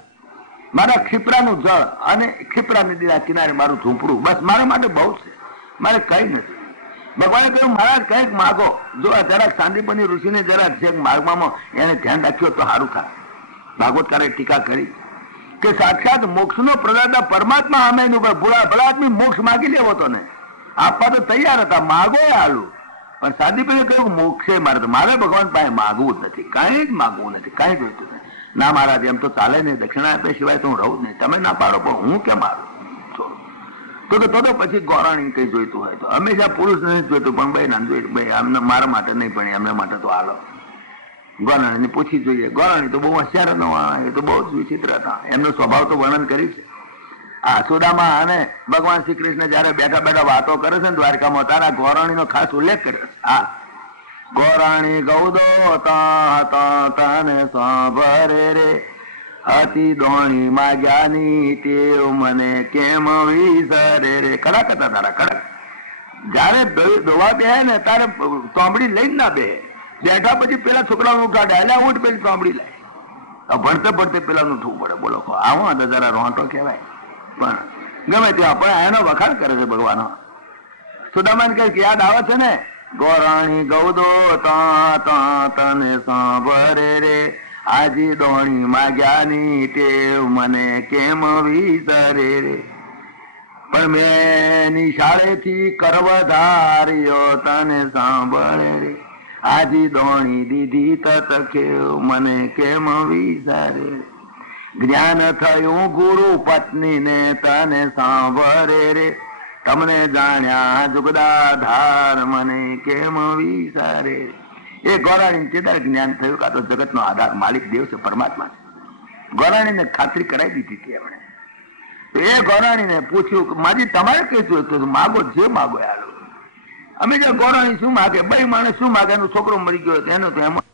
મારા ખીપરાનું જળ અને ખીપરા નદીના કિનારે મારું ઝૂંપડું બસ મારા માટે બહુ છે. મારે કઈ ન જોઈએ. ભગવાને કહ્યું મહારાજ કંઈક માગો. જો જરાક સાંદીપની ઋષિને જરાક જે માર્ગમાં એને ધ્યાન રાખ્યું તો સારું થાય. ભાગવતકારે ટીકા કરી કે સાક્ષાત મોક્ષનો પ્રદાતા પરમાત્મા અમે ભલા આદમી મોક્ષ માગી લેવો તો ને આપવા તો તૈયાર હતા. માગો એ હાલું. પણ સાંદીપને કહ્યું મોક્ષે મારે ભગવાન પાસે માગવું જ નથી. કઈ જ માગવું નથી. કઈ જોઈતું નથી. ના મહારાજ એમ તો ચાલે નહીં. દક્ષિણા આપ્યા સિવાય તો હું રહું જ નહીં. તમે ના પાડો પણ હું કેમ મારું તો પછી ગોરાણી કઈ જોઈતું હોય તો હંમેશા પુરુષ નથી જોઈતું પણ ભાઈ ના જોઈતું. ભાઈ અમને મારા માટે નહીં પણ એમના માટે તો હાલો. ગોરાણીને પૂછી જોઈએ. ગોરાણી તો બહુ હોશિયાર ન. એ તો બહુ જ વિચિત્ર હતા. એમનો સ્વભાવ તો વર્ણન કર્યું છે. આ સુદામા અને ભગવાન શ્રી કૃષ્ણ જયારે બેઠા બેઠા વાતો કરે છે ને દ્વારકામાં તારા ગોરાણીનો ખાસ ઉલ્લેખ કર્યો છે. હા, ગોરાણી ગૌદો તને સાંભરે રે અતિ દોણી માગ્યાની ટેવ મને કેમ વિસરે રે. કડક હતા તારા કડક. જયારે દોવા બે ને તારે તોંબડી લઈને ના બે. બેઠા પછી પેલા છોકરાનું કાઢે એટલે ઉઠ પેલી સાંભળી લે. ભણતે ભણતે પેલાનું થવું પડે. બોલો આવો જરા રોંટો કહેવાય પણ ગમે ત્યાં પણ એનો વખાણ કરે છે ભગવાન. સુદામાને કઈક યાદ આવે છે ને, ગોરાણી ગૌદો તને સાંભળે રે, આજી દોણી માગ્યાની ટેવ મને કેમ વિસરે રે, પણ મેં નિશાળેથી કરવ ધાર્યો તને સાંભળે રે, આજી દોણી દીધી તત કેવ મને કેમ વિસરે રે, જ્ઞાન થયું ગુરુ પત્ની ને તને સાંભળે રે, તમને જાણ્યા જુગદા ધાર મને કેમ વિસરે રે. એ ગોરાણી ચેદાર જ્ઞાન થયું કાં તો જગતનો આધાર માલિક દેવ છે, પરમાત્મા છે. ગોરાણીને ખાતરી કરાવી દીધી હતી એમણે. તો એ ગોરાણીને પૂછ્યું કે માજી તમારે કઈ જોઈતું, માગો જે માગો યાર. અમે જે ગોરાણી શું માગે, ભાઈ માણસ શું માગે, એનો છોકરો મરી ગયો એનો તો એમાં